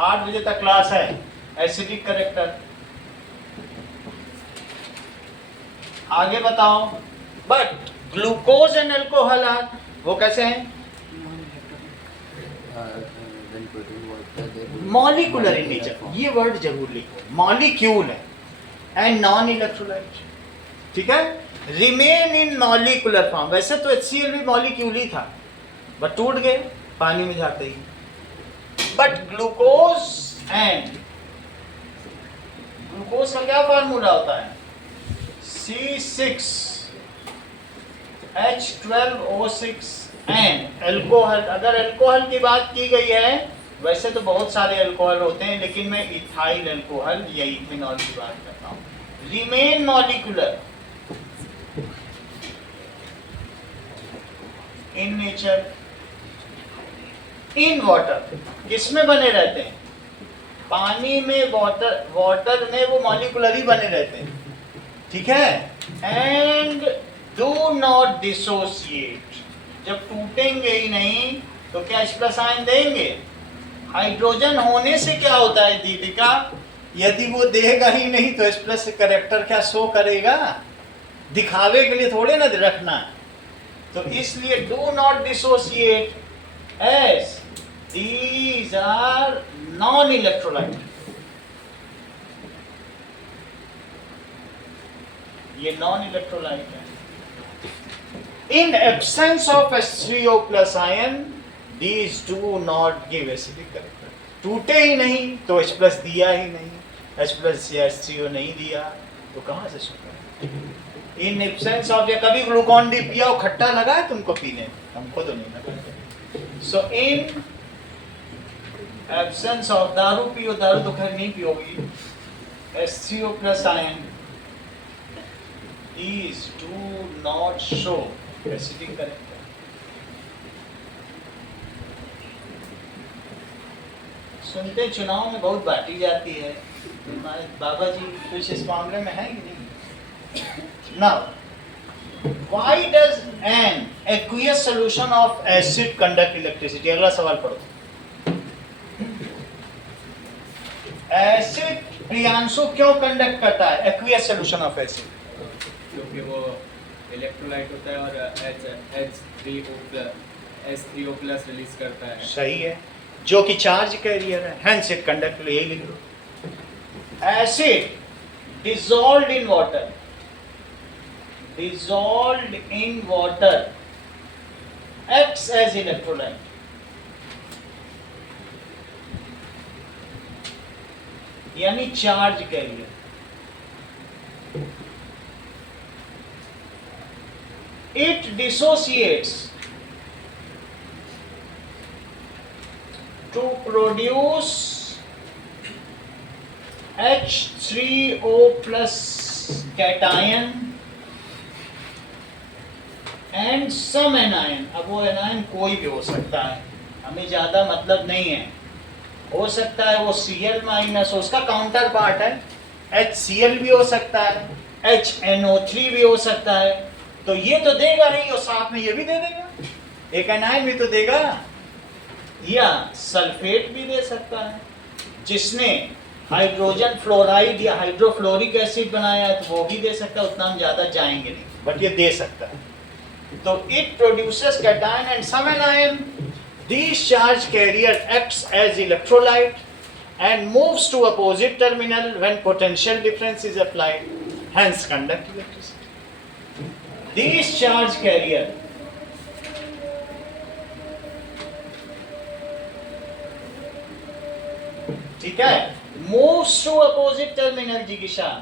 8 बजे तक क्लास है, एसिडिक करेक्टर। आगे बताओ। But glucose and alcohol are, वो कैसे हैं? Molecular in nature. ये वर्ड जरूर लिखो, मॉलिक्यूल है एंड नॉन इलेक्ट्रोलाइट। ठीक है, रिमेन इन मॉलिक्यूलर फॉर्म। वैसे तो HCl भी मॉलिक्यूल ही था, बट टूट गए पानी में जाते ही। बट ग्लूकोज का क्या फार्मूला होता है? C6H12O6 and alcohol. अगर अल्कोहल की बात की गई है, वैसे तो बहुत सारे अल्कोहल होते हैं, लेकिन मैं इथाइल अल्कोहल या इथेनॉल की बात करता हूँ। Remain molecular in nature in water. किसमें बने रहते हैं? पानी में वाटर में वो मॉलिकुलर ही बने रहते हैं, ठीक है। एंड डू नॉट डिसोसिएट, जब टूटेंगे ही नहीं तो क्या H प्लस आयन देंगे? हाइड्रोजन होने से क्या होता है दीपिका, यदि वो देगा ही नहीं तो H प्लस करेक्टर क्या शो करेगा? दिखावे के लिए थोड़े ना रखना है। तो इसलिए do not dissociate as these are non electrolyte. ये नॉन इलेक्ट्रोलाइट है। In absence of H3O plus ion, these do not give acidic character. टूटे ही नहीं तो H plus दिया ही नहीं, H plus या H3O नहीं दिया तो कहाँ से शुक्र? In absence of, या कभी ग्लूकॉन डी पिया और खट्टा लगा है तुमको पीने? हमको तो नहीं लगा। So in absence of, दारू पियो, दारू तो खैर नहीं पियोगी, H3O plus ion, these do not show acidic character. सुनते चुनाव में बहुत बांटी जाती है, बाबा जी कुछ इस मामले में है कि नहीं? Now, why does an aqueous solution of acid conduct electricity? अगला सवाल पढ़ो। एसिड प्रियांशु क्यों कंडक्ट करता है aqueous solution of acid? क्योंकि वो इलेक्ट्रोलाइट होता है और H3O प्लस रिलीज करता है। सही है, जो कि चार्ज कैरियर है, हेंस इट कंडक्ट, यही लिख लो। Acid dissolved in water, dissolved in water acts as electrolyte. यानी charge carrier. It dissociates to produce H3O plus cation and some anion. अब वो एनायन कोई भी हो सकता है, हमें ज्यादा मतलब नहीं है। हो सकता है वो Cl माइनस, उसका काउंटर पार्ट है, HCl भी हो सकता है, HNO3 भी हो सकता है। तो ये तो देगा नहीं और साथ में ये भी दे देगा, एक एनायन भी तो देगा। या सल्फेट भी दे सकता है, जिसने हाइड्रोजन फ्लोराइड या हाइड्रोफ्लोरिक एसिड बनाया है तो वो भी दे सकता है, उतना हम ज्यादा जाएंगे नहीं, बट ये दे सकता है। So it produces cation and some anion. This charge carrier acts as electrolyte and moves to opposite terminal when potential difference is applied. Hence conduct electricity. This charge carrier ठीक है, moves to opposite terminal जिगिशा।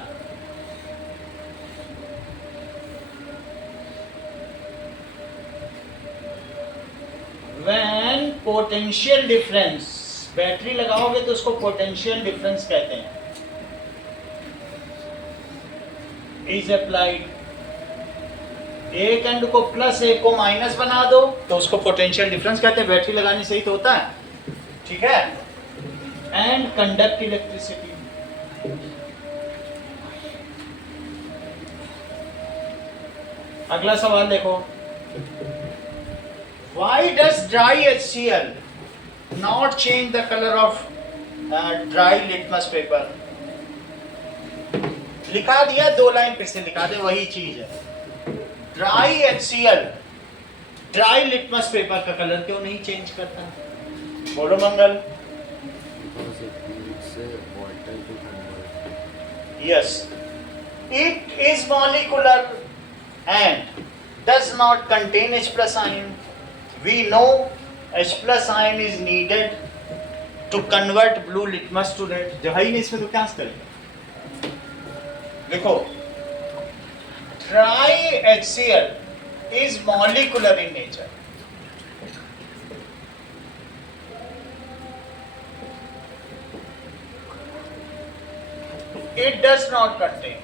When potential difference, battery लगाओगे तो उसको potential difference कहते हैं, is applied. एक and को plus एक को माइनस बना दो तो उसको पोटेंशियल डिफरेंस कहते हैं। बैटरी लगाने से ही तो होता है, ठीक है। And conduct electricity. अगला सवाल देखो, why does dry HCl not change the color of dry litmus paper? लिखा दिया, दो लाइन फिर से लिखा दे, वही चीज है। Dry HCl dry litmus paper का कलर क्यों नहीं चेंज करता? बोलो मंगल। Because it needs water to convert. Yes, it is molecular and does not contain H plus ion. We know H plus ion is needed to convert blue litmus to red. जो है ही नहीं इसमें तो क्या करेंगे? देखो, dry HCl is molecular in nature. It does not contain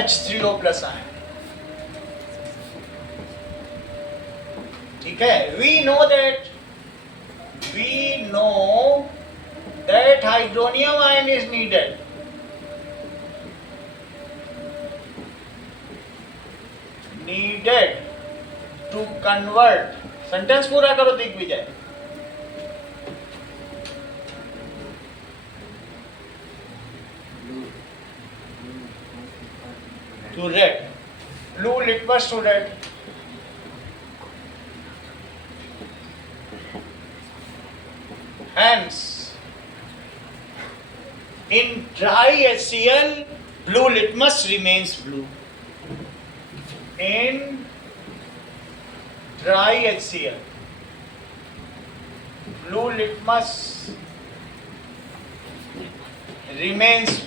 H3O plus ion. ठीक है, we know that we know that hydronium ion is needed. Needed to convert. Sentence पूरा करो Digvijay. To red. Blue litmus to red. Hence, in dry HCl, blue litmus remains blue. In dry HCl, blue litmus remains blue.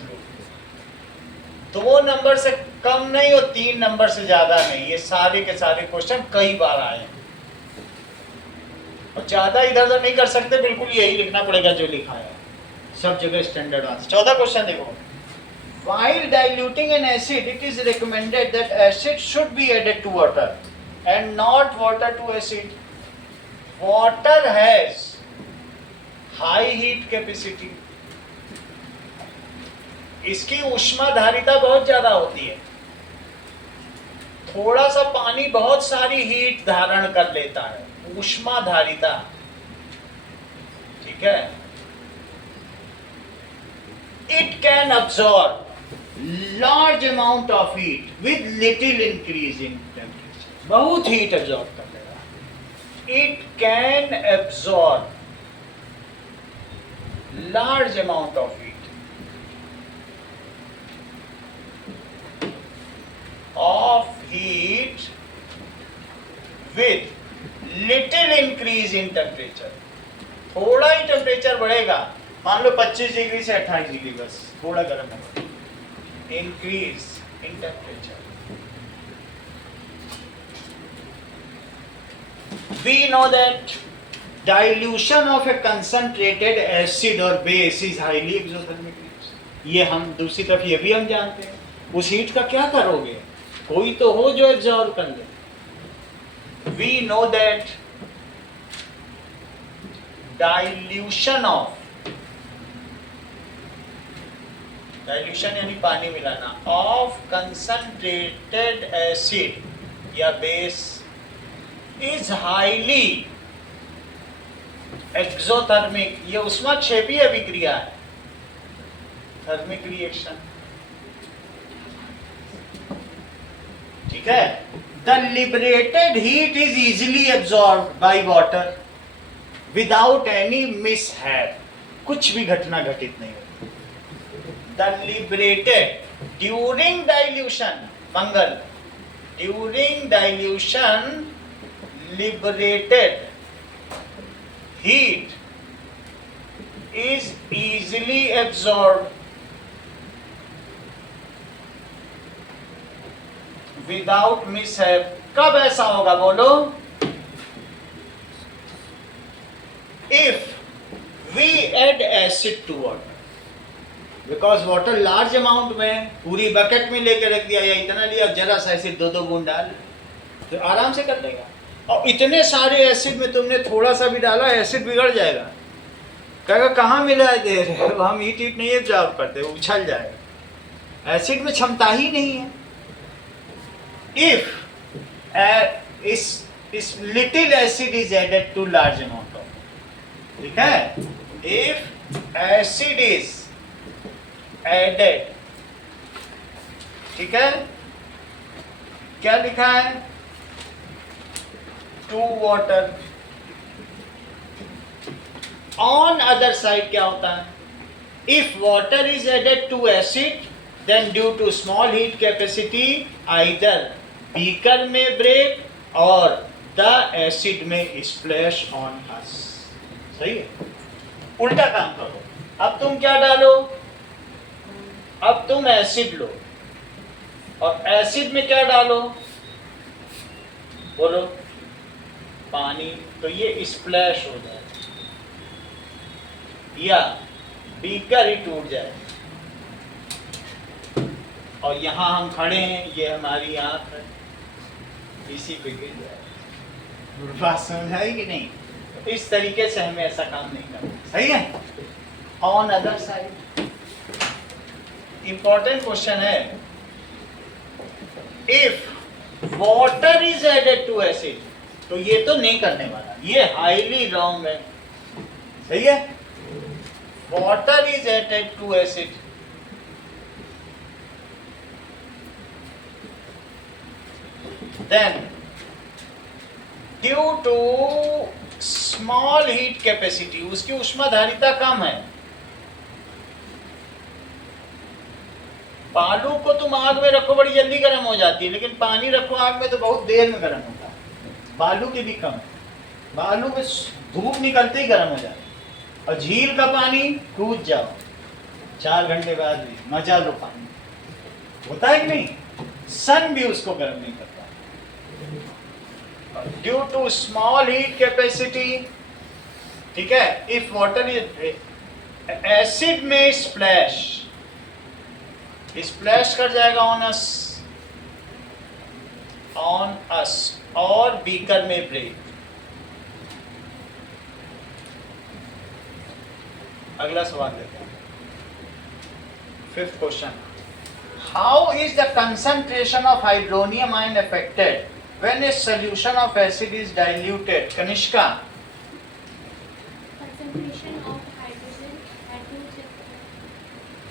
2 number से कम नहीं और 3 number से ज्यादा नहीं. ये सारे के सारे क्वेश्चन कई बार आए हैं और ज्यादा इधर उधर नहीं कर सकते. बिल्कुल यही लिखना पड़ेगा जो लिखा है, सब जगह स्टैंडर्ड आंसर. 14 क्वेश्चन देखो. While diluting an acid, it is recommended that acid should be added to water and not water to acid. Water has high heat capacity. इसकी ऊष्माधारिता बहुत ज्यादा होती है. थोड़ा सा पानी बहुत सारी हीट धारण कर लेता है. ऊष्माधारिता, ठीक है. It can absorb large amount of heat with little increase in temperature. बहुत हीट एब्जॉर्ब कर लेगा. It can absorb large amount of heat with little increase in temperature. थोड़ा ही टेम्परेचर बढ़ेगा, मान लो 25 डिग्री से 28 डिग्री, बस थोड़ा गर्म होगा. Increase in temperature. We know that dilution of a concentrated acid or base is highly exothermic. ये हम दूसरी तरफ ये भी हम जानते हैं. उस हीट का क्या करोगे? कोई तो हो जो एब्जॉर्ब कर ले. We know that dilution यानी पानी मिलाना of concentrated acid या base is highly exothermic. ये ऊष्माक्षेपीय अभिक्रिया है, थर्मिक रिएक्शन. ठीक है. The liberated heat is easily absorbed by water without any mishap. कुछ भी घटना घटित नहीं होती. The liberated during dilution, Mangal, during dilution liberated heat is easily absorbed without mishap. कब ऐसा होगा बोलो? If we add acid to water, because water large amount में पूरी बकेट में लेके रख दिया या इतना लिया, जरा सा एसिड 2-2 बूंद डाल तो आराम से कर लेगा. और इतने सारे एसिड में तुमने थोड़ा सा भी डाला, एसिड बिगड़ जाएगा. कहेगा कहाँ मिला दे रहे हो, हम हीट नहीं एब्जॉर्ब करते, उछल जाएगा. एसिड में क्षमता ही नहीं है. If is little acid is added to large amount of, ठीक है. If acid is added, ठीक है, क्या लिखा है? To water. On other side क्या होता है? If water is added to acid, then due to small heat capacity either beaker में break और the acid में splash on us. सही है. उल्टा काम करो. अब तुम क्या डालो? अब तुम एसिड लो और एसिड में क्या डालो? बोलो. पानी. तो ये स्प्लैश हो जाए या बीकर ही टूट जाए. और यहाँ हम खड़े हैं, ये हमारी आँख है, इसी पे गिर जाए. बात समझ आई कि नहीं? इस तरीके से हमें ऐसा काम नहीं करना, सही है। On other side important question है, if water is added to acid, तो ये तो नहीं करने वाला, ये हाईली रॉन्ग है, सही है। Water is added to acid, then due to small heat capacity, उसकी ऊष्माधारिता कम है। बालू को तुम आग में रखो बड़ी जल्दी गर्म हो जाती है, लेकिन पानी रखो आग में तो बहुत देर में गर्म होता है। बालू की भी कम है, बालू में धूप निकलते ही गर्म हो जाता है। और झील का पानी कूद जाओ 4 घंटे बाद भी मजा लो, पानी होता है कि नहीं। सन भी उसको गर्म नहीं करता। Due to small heat capacity, ठीक है। इफ वाटर इज एसिड में स्प्लैश कर जाएगा ऑन अस और बीकर में ब्रेक। अगला सवाल लेते हैं, 5th question. How is the concentration of hydronium ion affected when a solution of acid is diluted? Kanishka. Concentration of hydrogen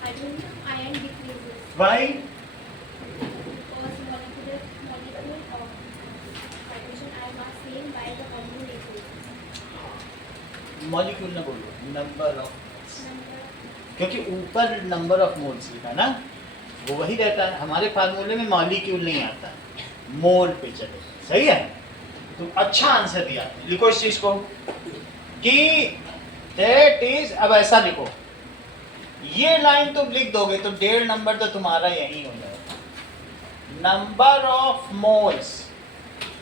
hydrogen ion decreases. Why? Because molecule of hydrogen ion are same by the volume decreases. Molecule ना बोलो, number of, Number क्योंकि ऊपर number of moles लिखा ना, वो वही रहता है। हमारे फार्मूले में मॉलिक्यूल नहीं आता, मोल पे चले, सही है। तो अच्छा आंसर दिया, लिखो इस चीज को कि दैट इज, अब ऐसा लिखो, ये लाइन तुम लिख दोगे तो 1.5 नंबर तो तुम्हारा यही हो जाएगा। Number of moles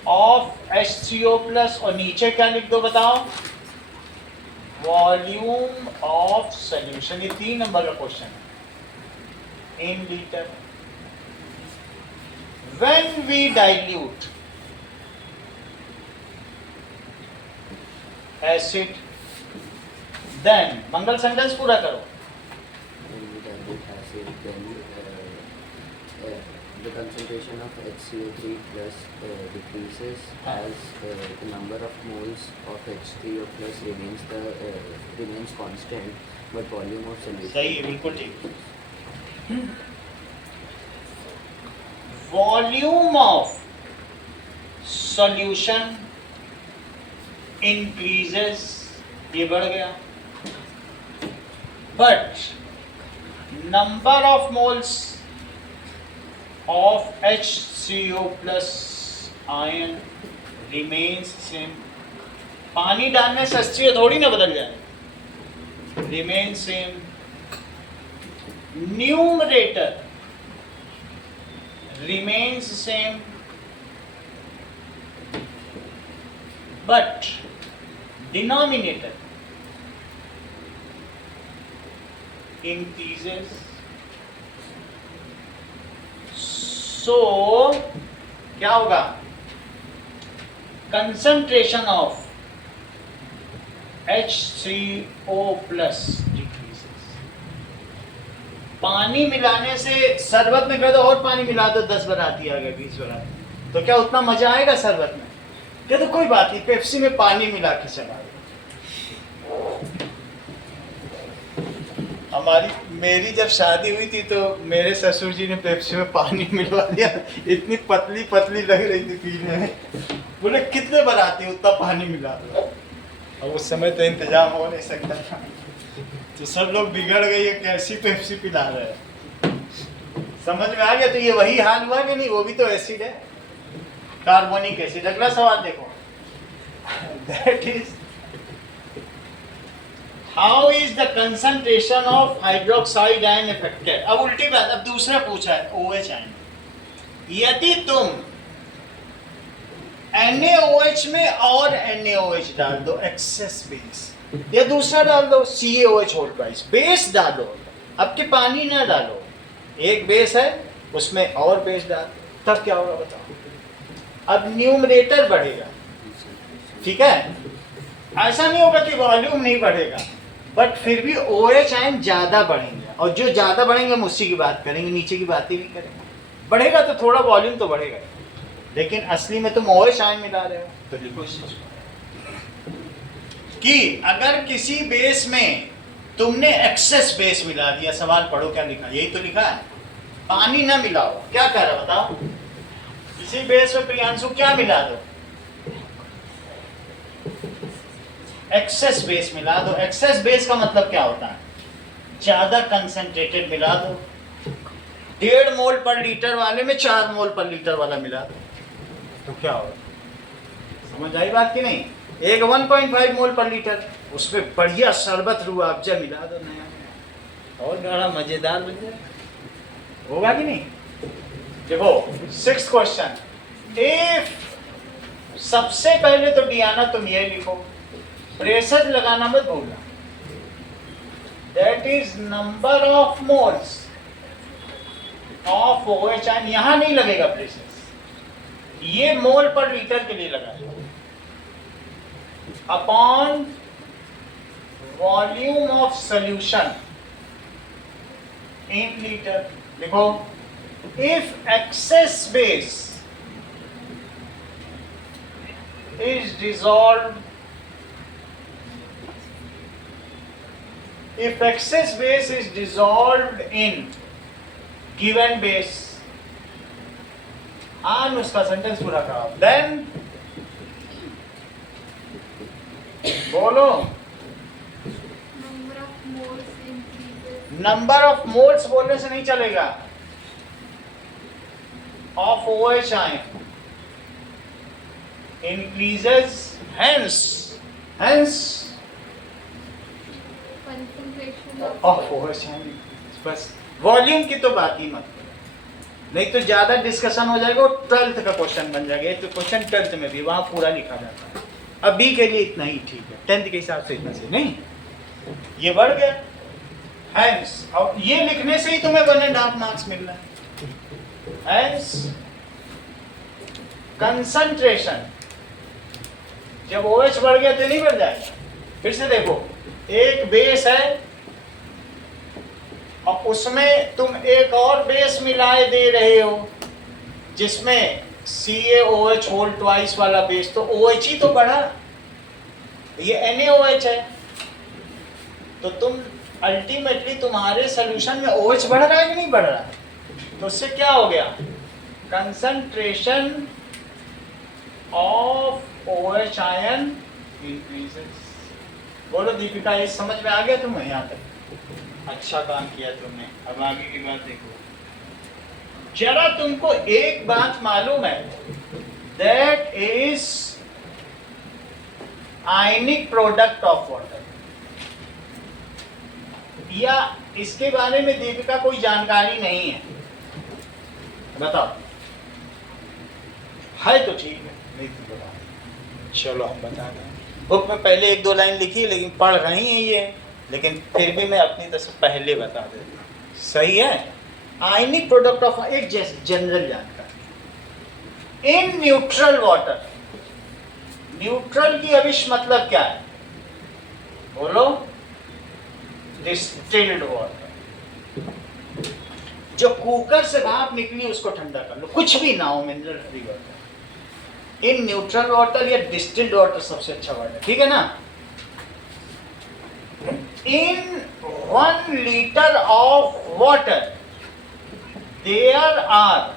of H3O+ और नीचे क्या लिख दो बताओ, वॉल्यूम ऑफ सॉल्यूशन। ये 3 नंबर का क्वेश्चन है, in litre. When we dilute acid, then Mangal sentence पूरा करो। When we dilute acid, then the concentration of HCO3 plus decreases as the number of moles of H3O plus remains constant, but volume of solution. सही है, बिल्कुल ठीक। Volume of solution increases, ये बढ़ गया, but number of moles of HCO+ ion remains same. पानी डालने से H3O थोड़ी ना बदल जाए, remain same. Numerator remains same, but denominator increases. So क्या होगा, concentration of H3O+ पानी मिलाने से, शरबत में कह दो और पानी मिला दो, 10 बाराती आ गए, 20 बाराती, तो क्या उतना मजा आएगा शरबत में? क्या तो कोई बात नहीं, पेप्सी में पानी मिला के चला दो। मेरी जब शादी हुई थी तो मेरे ससुर जी ने पेप्सी में पानी मिलवा दिया, इतनी पतली पतली लग रही थी पीने में। बोले कितने बाराती उतना पानी मिला दो। अब उस समय तो इंतजाम हो नहीं सकता था, तो सब लोग बिगड़ गए, ये कैसी पेप्सी पिला रहे हैं। समझ में आ गया? तो ये वही हाल हुआ कि नहीं, वो भी तो एसिड है, कार्बोनिक एसिड। अगला सवाल देखो, that is how is the concentration of hydroxide ion affected. अब उल्टी बात, अब दूसरा पूछा है OH आयन। यदि तुम NaOH में और NaOH डाल दो, एक्सेस बेस, या दूसरा डाल दो CaOH होल ट्वाइस, बेस डालो, अब के पानी ना डालो, एक बेस है उसमें और बेस डाल, तब क्या होगा बताओ। अब न्यूमरेटर बढ़ेगा, ठीक है, ऐसा नहीं होगा कि वॉल्यूम नहीं बढ़ेगा, बट फिर भी OH आयन ज्यादा बढ़ेंगे, और जो ज्यादा बढ़ेंगे हम उसी की बात करेंगे, नीचे की बात ही नहीं करेंगे। बढ़ेगा तो थोड़ा वॉल्यूम तो बढ़ेगा, लेकिन असली में तुम OH आयन मिला रहे हो। तो लिखो इस चीज को कि अगर किसी बेस में तुमने एक्सेस बेस मिला दिया, सवाल पढ़ो क्या लिखा, यही तो लिखा है, पानी ना मिलाओ, क्या कह रहा बताओ, किसी बेस में प्रियांशु क्या मिला दो, एक्सेस बेस मिला दो। एक्सेस बेस का मतलब क्या होता है, ज्यादा कंसंट्रेटेड मिला दो, 1.5 मोल पर लीटर वाले में 4 मोल पर लीटर वाला मिला दो, तो क्या होगा, समझ आई बात कि नहीं। एक 1.5 मोल पर लीटर, उसमें बढ़िया शरबत रूह अफ़ज़ा मिला दो नया नया, और बड़ा मजेदार बन जाए, होगा कि नहीं। देखो 6th क्वेश्चन, इफ सबसे पहले तो डियाना तुम ये लिखो, प्रेशर लगाना मत भूलना, that is number of moles of OH ion, यहां नहीं लगेगा प्रेशर, ये मोल पर लीटर के लिए लगा upon volume of solution in litre. देखो if excess base is dissolved, if excess base is dissolved in given base, and उसका सेंटेंस पूरा करो, then बोलो, Number of moles increases. Number of moles बोलने से नहीं चलेगा, of OH ion increases, hence Concentration of OH ion, बस volume की तो बात ही मत करो, नहीं तो ज्यादा डिस्कशन हो जाएगा, और 12th का क्वेश्चन बन जाएगा। ये तो क्वेश्चन 12th में भी वहां पूरा लिखा जाता है, अभी के लिए इतना ही ठीक है, 10th के हिसाब से इतना से नहीं, ये बढ़ गया हैंस, और ये लिखने से ही तुम्हें 1.5 मार्क्स मिल रहा है। हैंस कंसंट्रेशन, जब OH बढ़ गया तो नहीं बढ़ जाएगा। फिर से देखो, एक बेस है और उसमें तुम एक और बेस मिलाए दे रहे हो, जिसमें CaOH होल ट्वाइस वाला बेस, तो OH ही तो बढ़ा, ये NaOH है, तो तुम अल्टीमेटली तुम्हारे सोल्यूशन में OH बढ़ रहा है कि नहीं बढ़ रहा है, तो उससे क्या हो गया, concentration of OH ion increases. बोलो दीपिका, ये समझ में आ गया तुम्हें यहाँ तक, अच्छा काम किया तुमने। अब आगे की बात देखो, जरा तुमको एक बात मालूम है, that is ionic product of water, या इसके बारे में दीपिका कोई जानकारी नहीं है, बताओ, है तो ठीक है, नहीं तो बताओ, चलो हम बता दें। बुक में पहले 1-2 लाइन लिखी, लेकिन पढ़ रही हैं ये, लेकिन फिर भी मैं अपनी तरफ से पहले बता देता हूँ, सही है। आयनिक प्रोडक्ट ऑफ, एक जनरल जानकारी, इन न्यूट्रल वाटर, न्यूट्रल की अविश मतलब क्या है, बोलो, डिस्टिल्ड वाटर, जो कुकर से भाप निकली उसको ठंडा कर लो, कुछ भी ना हो, mineral free water, in neutral water या डिस्टिल्ड वाटर सबसे अच्छा वर्ड है, ठीक है ना। In 1 litre of water there are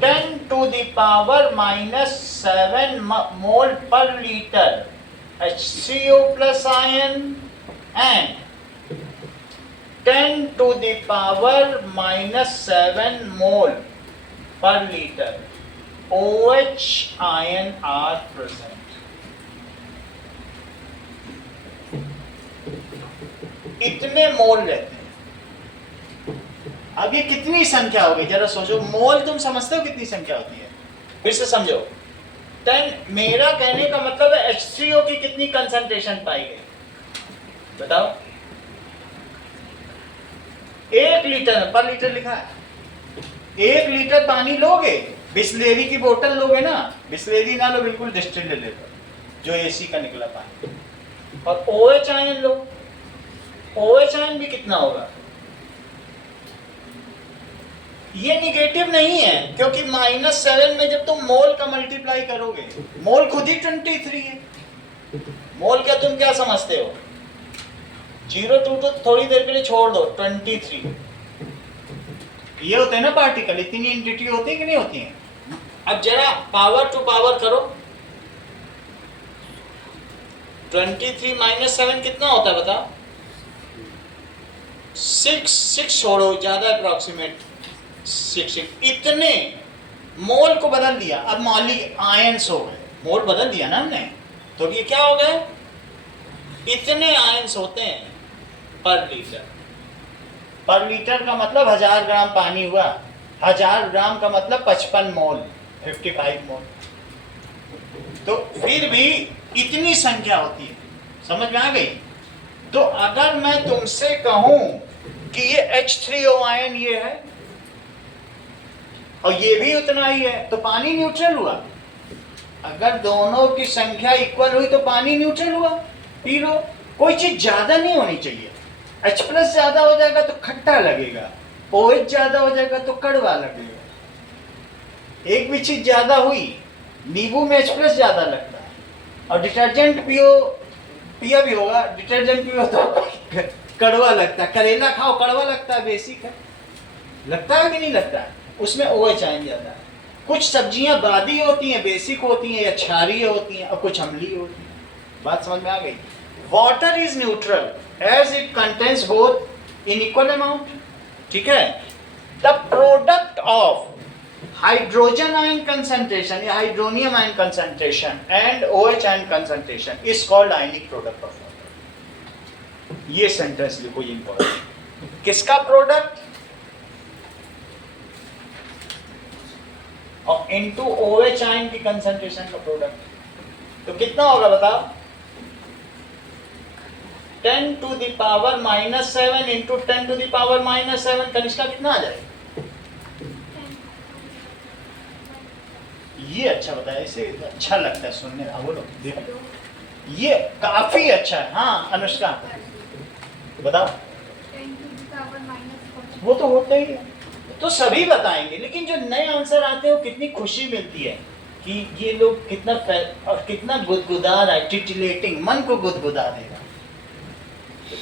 10 to the power -7 mole per liter HCO plus ion and 10 to the power -7 mole per liter OH ion are present. इतने मोल रहते हैं। अब ये कितनी संख्या होगी जरा सोचो, मोल तुम समझते हो कितनी संख्या होती है, फिर से समझो। 10, मेरा कहने का मतलब है HCO की कितनी कंसंट्रेशन पाई गई, बताओ। 1 लीटर पर लीटर लिखा है, 1 लीटर पानी लोगे, बिस्लेरी की बोतल लोगे ना, बिस्लेरी ना लो, बिल्कुल डिस्टिल्ड ले लो, जो एसी का निकला पानी। और OH आयन लो, OH आयन भी कितना होगा? ये निगेटिव नहीं है, क्योंकि -7 में जब तुम मोल का मल्टीप्लाई करोगे, मोल खुद ही 23 है। मोल क्या तुम क्या समझते हो? 0 to थोड़ी देर के लिए छोड़ दो, 23 ये होते हैं ना पार्टिकल। इतनी एंटिटी होती है कि नहीं होती है? अब जरा पावर टू पावर करो, 23 -7 कितना होता है बताओ? 6 छोड़ो, ज्यादा अप्रोक्सीमेट 6। इतने मोल को बदल दिया। अब मौलिक आयंस हो गए, मोल बदल दिया ना हमने, तो ये क्या हो गए? इतने आयंस होते हैं पर लीटर। पर लीटर का मतलब 1000 ग्राम पानी हुआ, 1000 ग्राम का मतलब 55 मोल, 55 मोल। तो फिर भी इतनी संख्या होती है, समझ में आ गई? तो अगर मैं तुमसे कहूं कि ये H3O आयन ये है और ये भी उतना ही है, तो पानी न्यूट्रल हुआ। अगर दोनों की संख्या इक्वल हुई तो पानी न्यूट्रल हुआ, पी लो। कोई चीज ज्यादा नहीं होनी चाहिए। H+ ज्यादा हो जाएगा तो खट्टा लगेगा, OH ज्यादा हो जाएगा तो कड़वा लगेगा। एक भी चीज ज्यादा हुई, नींबू में H+ ज्यादा लगता है। और डिटर्जेंट पिया भी होगा, डिटर्जेंट पियो तो कड़वा लगता है। करेला खाओ, कड़वा लगता है, बेसिक है, लगता है कि नहीं लगता है? उसमें OH आयन ज्यादा है। कुछ सब्जियां बादी होती हैं, बेसिक होती हैं या क्षारीय होती हैं, और कुछ अम्लीय होती हैं। बात समझ में आ गई? Water is neutral as it contains both in equal amount, ठीक है? The product of hydrogen ion concentration या hydronium ion concentration and OH ion concentration is called ionic product of water. ये सेंटेंस लिखो, ये इंपॉर्टेंट। किसका product? और into OH ion की concentration का प्रोडक्ट। तो कितना होगा बताओ? 10 to the power -7 into 10 to the power -7। Kanishka कितना आ जाएगा? ये अच्छा बताया, इसे अच्छा लगता है सुनने में। बोलो, देखो ये काफी अच्छा है। हाँ अनुष्का बताओ। 10 to the power -14। वो तो होता ही है, तो सभी बताएंगे, लेकिन जो नए आंसर आते हैं वो कितनी खुशी मिलती है कि ये लोग कितना और कितना गुदगुदा रहा है, टिटिलेटिंग, मन को गुदगुदा देगा।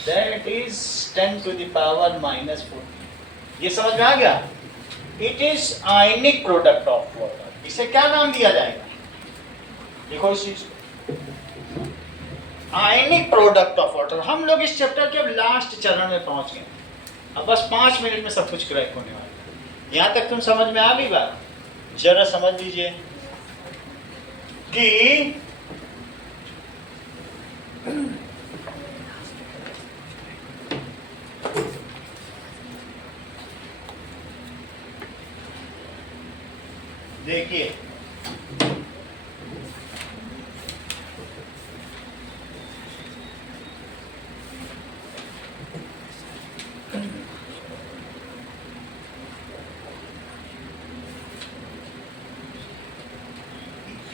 That is 10 to the power -14। ये समझ में आ गया? It is ionic product of water। इसे क्या नाम दिया जाएगा? देखो इस चीज को, आयनिक प्रोडक्ट ऑफ वाटर। हम लोग इस चैप्टर के अब लास्ट चरण में पहुंच गए। अब बस 5 मिनट में सब कुछ क्रैक होने वाला है। यहां तक तुम समझ में आ गई बात? जरा समझ लीजिए कि देखिए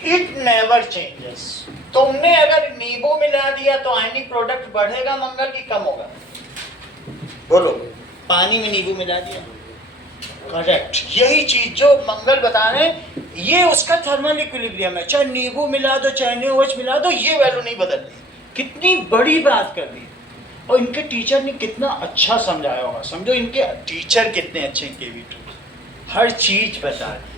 इट नेवर चेंजेस। तुमने अगर नींबू मिला दिया तो आयनिक प्रोडक्ट बढ़ेगा मंगल की कम होगा? बोलो। पानी में नींबू मिला दिया, करेक्ट। यही चीज जो मंगल बता रहे हैं, ये उसका थर्मल इक्विलिब्रियम है। चाहे नींबू मिला दो, चाहे NaOH मिला दो, ये वैल्यू नहीं बदलती। कितनी बड़ी बात कर दी। और इनके टीचर ने कितना अच्छा समझाया होगा। समझो इनके टीचर कितने अच्छे हैं, KV2 हर चीज बता दी।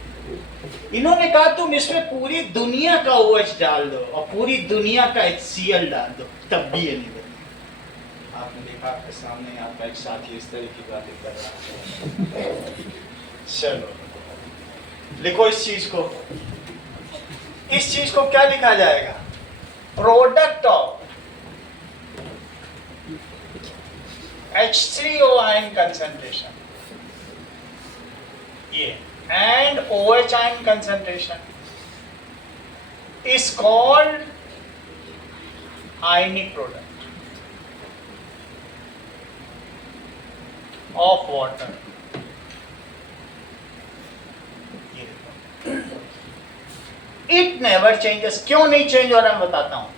इन्होंने कहा तुम इसमें पूरी दुनिया का OH डाल दो और पूरी दुनिया का HCl डाल दो, तब भी ये नहीं बदलेगा। आपने देखा आपके सामने आपका एक साथी इस तरह की बातें कर रहा है। चलो लिखो इस चीज को। इस चीज को क्या लिखा जाएगा? Product of H3O ion concentration ये and OH ion concentration is called ionic product of water। It never changes. क्यों नहीं चेंज हो रहा मैं बताता हूं।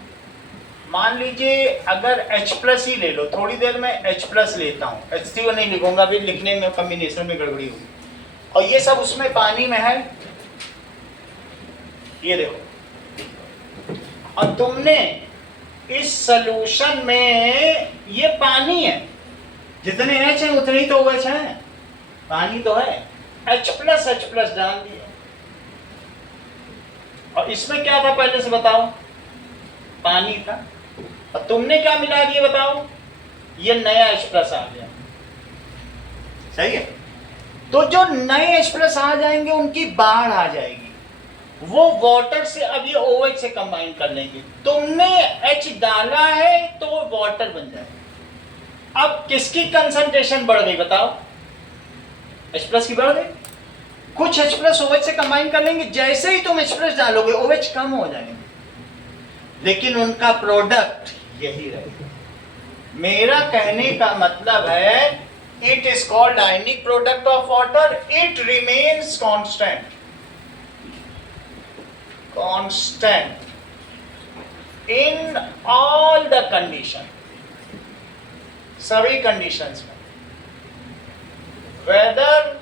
मान लीजिए अगर H प्लस ही ले लो, थोड़ी देर में H प्लस लेता हूँ, H3O नहीं लिखूंगा, भी लिखने में कम्बिनेशन में गड़बड़ी होगी, और ये सब उसमें पानी में है, ये देखो, और तुमने इस सॉल्यूशन में ये पानी है, जितने H है उतने ही तो OH है, पानी तो है, H प्लस डाल दिया। और इसमें क्या था पहले से बताओ, पानी था, और तुमने क्या मिला दिया बताओ, ये नया H प्लस आ गया। सही है। तो जो नए H प्लस आ जाएंगे उनकी बाढ़ आ जाएगी, वो वाटर से अब ये OH से कंबाइन कर लेंगे। तुमने H डाला है तो वो वाटर बन जाएगा। अब किसकी कंसंट्रेशन बढ़ गई बताओ, H प्लस की बढ़ गई। कुछ H प्लस OH से कंबाइन कर लेंगे, जैसे ही तुम H प्लस डालोगे OH कम हो जाएंगे, लेकिन उनका प्रोडक्ट यही रहेगा। मेरा कहने का मतलब है, it is called ionic product of water, it remains constant in all the condition, सभी कंडीशंस में, whether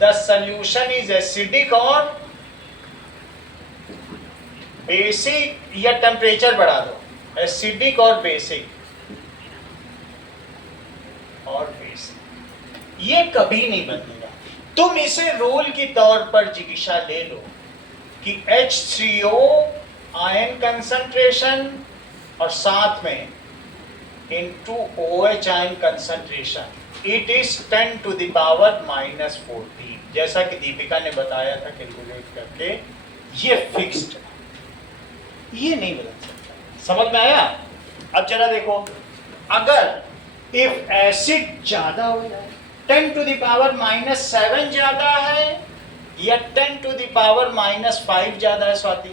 the solution is acidic और बेसिक, या टेम्परेचर बढ़ा दो, एसिडिक और बेसिक, ये कभी नहीं बदलेगा। तुम इसे रूल की तौर पर जिज्ञासा ले लो कि H3O आयन कंसंट्रेशन और साथ में into OH ion concentration, it is 10 to the power -14, जैसा कि दीपिका ने बताया था कैलकुलेट करके, ये फिक्स्ड, ये नहीं बदल सकता। समझ में आया? अब जरा देखो, अगर इफ एसिड ज्यादा हो जाए, 10 टू द पावर -7 ज्यादा है या 10 टू द पावर -5 ज्यादा है स्वाति?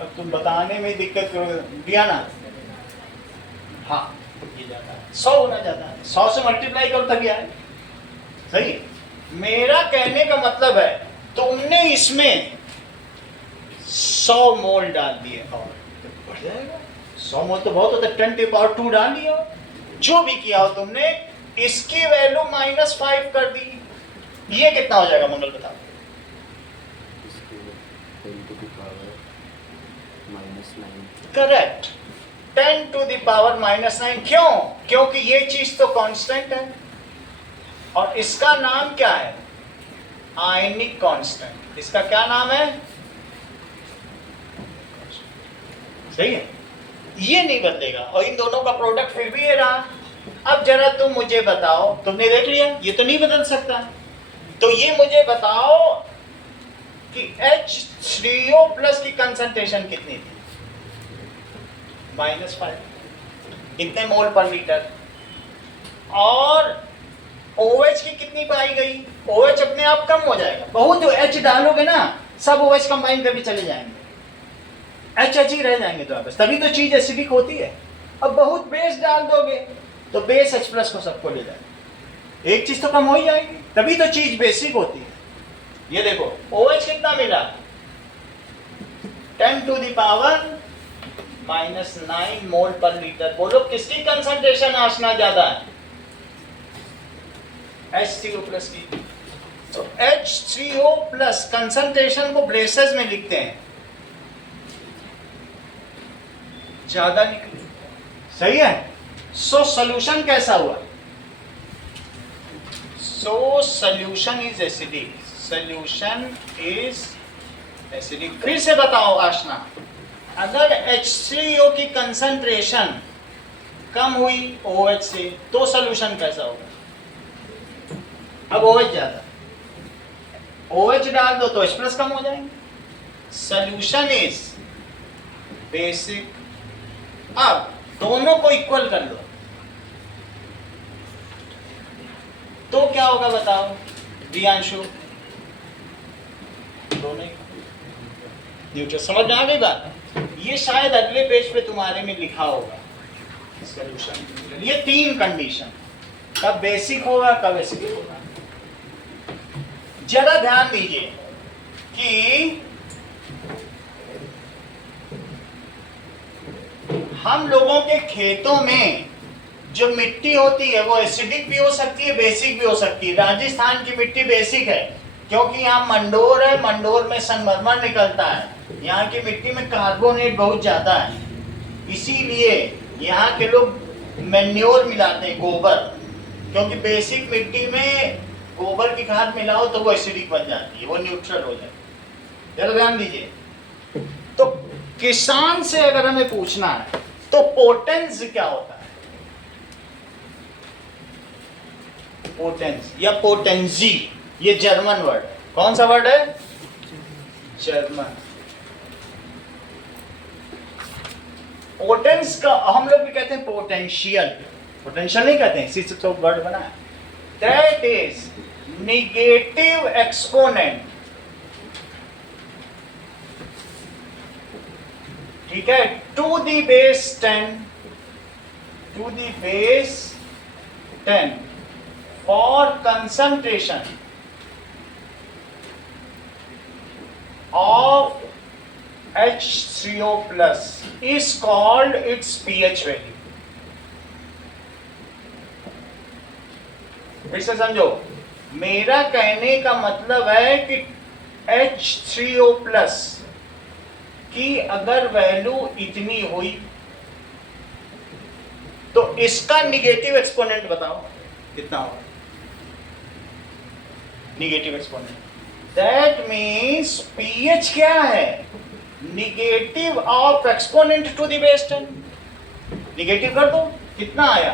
अब तुम बताने में दिक्कत करोगे दिया ना। हाँ, ये ज्यादा है, 100 होना ज्यादा है, 100 से मल्टीप्लाई करो तभी आए। सही। मेरा कहने का मतलब है, तुमने इसमें 100 मोल डाल दिए और बढ़ जाएगा। 100 मोल तो बहुत होता है, 10 टू पावर 2 डाल दिया, जो भी किया हो तुमने, इसकी वैल्यू -5 कर दी, ये कितना हो जाएगा मंगल बताओ? 10 to the power -9। Correct, 10 to the power -9। क्यों? क्योंकि ये चीज तो कांस्टेंट है, और इसका नाम क्या है? आयनिक कांस्टेंट। इसका क्या नाम है? सही है, ये नहीं बदलेगा, और इन दोनों का प्रोडक्ट फिर भी ये रहा। अब जरा तुम मुझे बताओ, तुमने देख लिया ये तो नहीं बदल सकता, तो ये मुझे बताओ कि H3O प्लस की कंसंट्रेशन कितनी थी? -5, कितने मोल पर लीटर? और OH की कितनी पाई गई? OH अपने आप कम हो जाएगा, बहुत H डालोगे ना, सब OH कंबाइन करके चले जाएंगे, H ही रह जाएंगे तो वापस, तभी तो चीज एसिडिक होती है। अब बहुत बेस डाल दोगे तो बेस H प्लस को सबको ले जाएगा, एक चीज तो कम हो ही जाएगी, तभी तो चीज बेसिक होती है। ये देखो OH कितना मिला? 10 टू द पावर -9 मोल पर लीटर। बोलो किसकी कंसंट्रेशन आसना ज्यादा है? H3O प्लस की। तो H3O प्लस कंसंट्रेशन को ब्रेसेस में लिखते हैं, ज्यादा निकले। सही है। सो सॉल्यूशन कैसा हुआ? So solution is acidic, solution is acidic. फिर से बताओ आशना, अगर H3O की कंसंट्रेशन कम हुई OH से तो सॉल्यूशन कैसा होगा? अब OH ज्यादा, OH डाल दो तो H प्लस कम हो जाएंगे। Solution is basic. अब दोनों को इक्वल कर लो तो क्या होगा बताओ दियांशु? दोनों न्यूट्रल। समझ में आ गई बात? ये शायद अगले पेज पे तुम्हारे में लिखा होगा, सॉल्यूशन। ये 3 कंडीशन, कब बेसिक होगा कब एसिडिक होगा। जरा ध्यान दीजिए कि हम लोगों के खेतों में जो मिट्टी होती है वो एसिडिक भी हो सकती है, बेसिक भी हो सकती है। राजस्थान की मिट्टी बेसिक है क्योंकि यहाँ मंडोर है, मंडोर में संगमरमर निकलता है। यहाँ की मिट्टी में कार्बोनेट बहुत ज्यादा है, इसीलिए यहाँ के लोग मैन्योर मिलाते हैं, गोबर, क्योंकि बेसिक मिट्टी में गोबर की खाद मिलाओ तो वो एसिडिक बन जाती है, वो न्यूट्रल हो जाती है। जरा ध्यान दीजिए। तो किसान से अगर हमें पूछना है तो पोटेंस क्या होता है? पोटेंस या पोटेंजी, ये जर्मन वर्ड है। कौन सा वर्ड है? जर्मन। पोटेंस का हम लोग भी कहते हैं पोटेंशियल, पोटेंशियल नहीं कहते हैं, इसी से तो वर्ड बना है। दैट इज नेगेटिव एक्सपोनेंट, ठीक है, to the base 10, to the base 10 for concentration of H3O plus is called its pH value। फिर से समझो, मेरा कहने का मतलब है कि H3O plus की अगर वैल्यू इतनी हुई तो इसका निगेटिव एक्सपोनेंट बताओ कितना होगा? Negative exponent. That means pH क्या है? Negative of exponent to the base 10। Negative कर दो, कितना आया?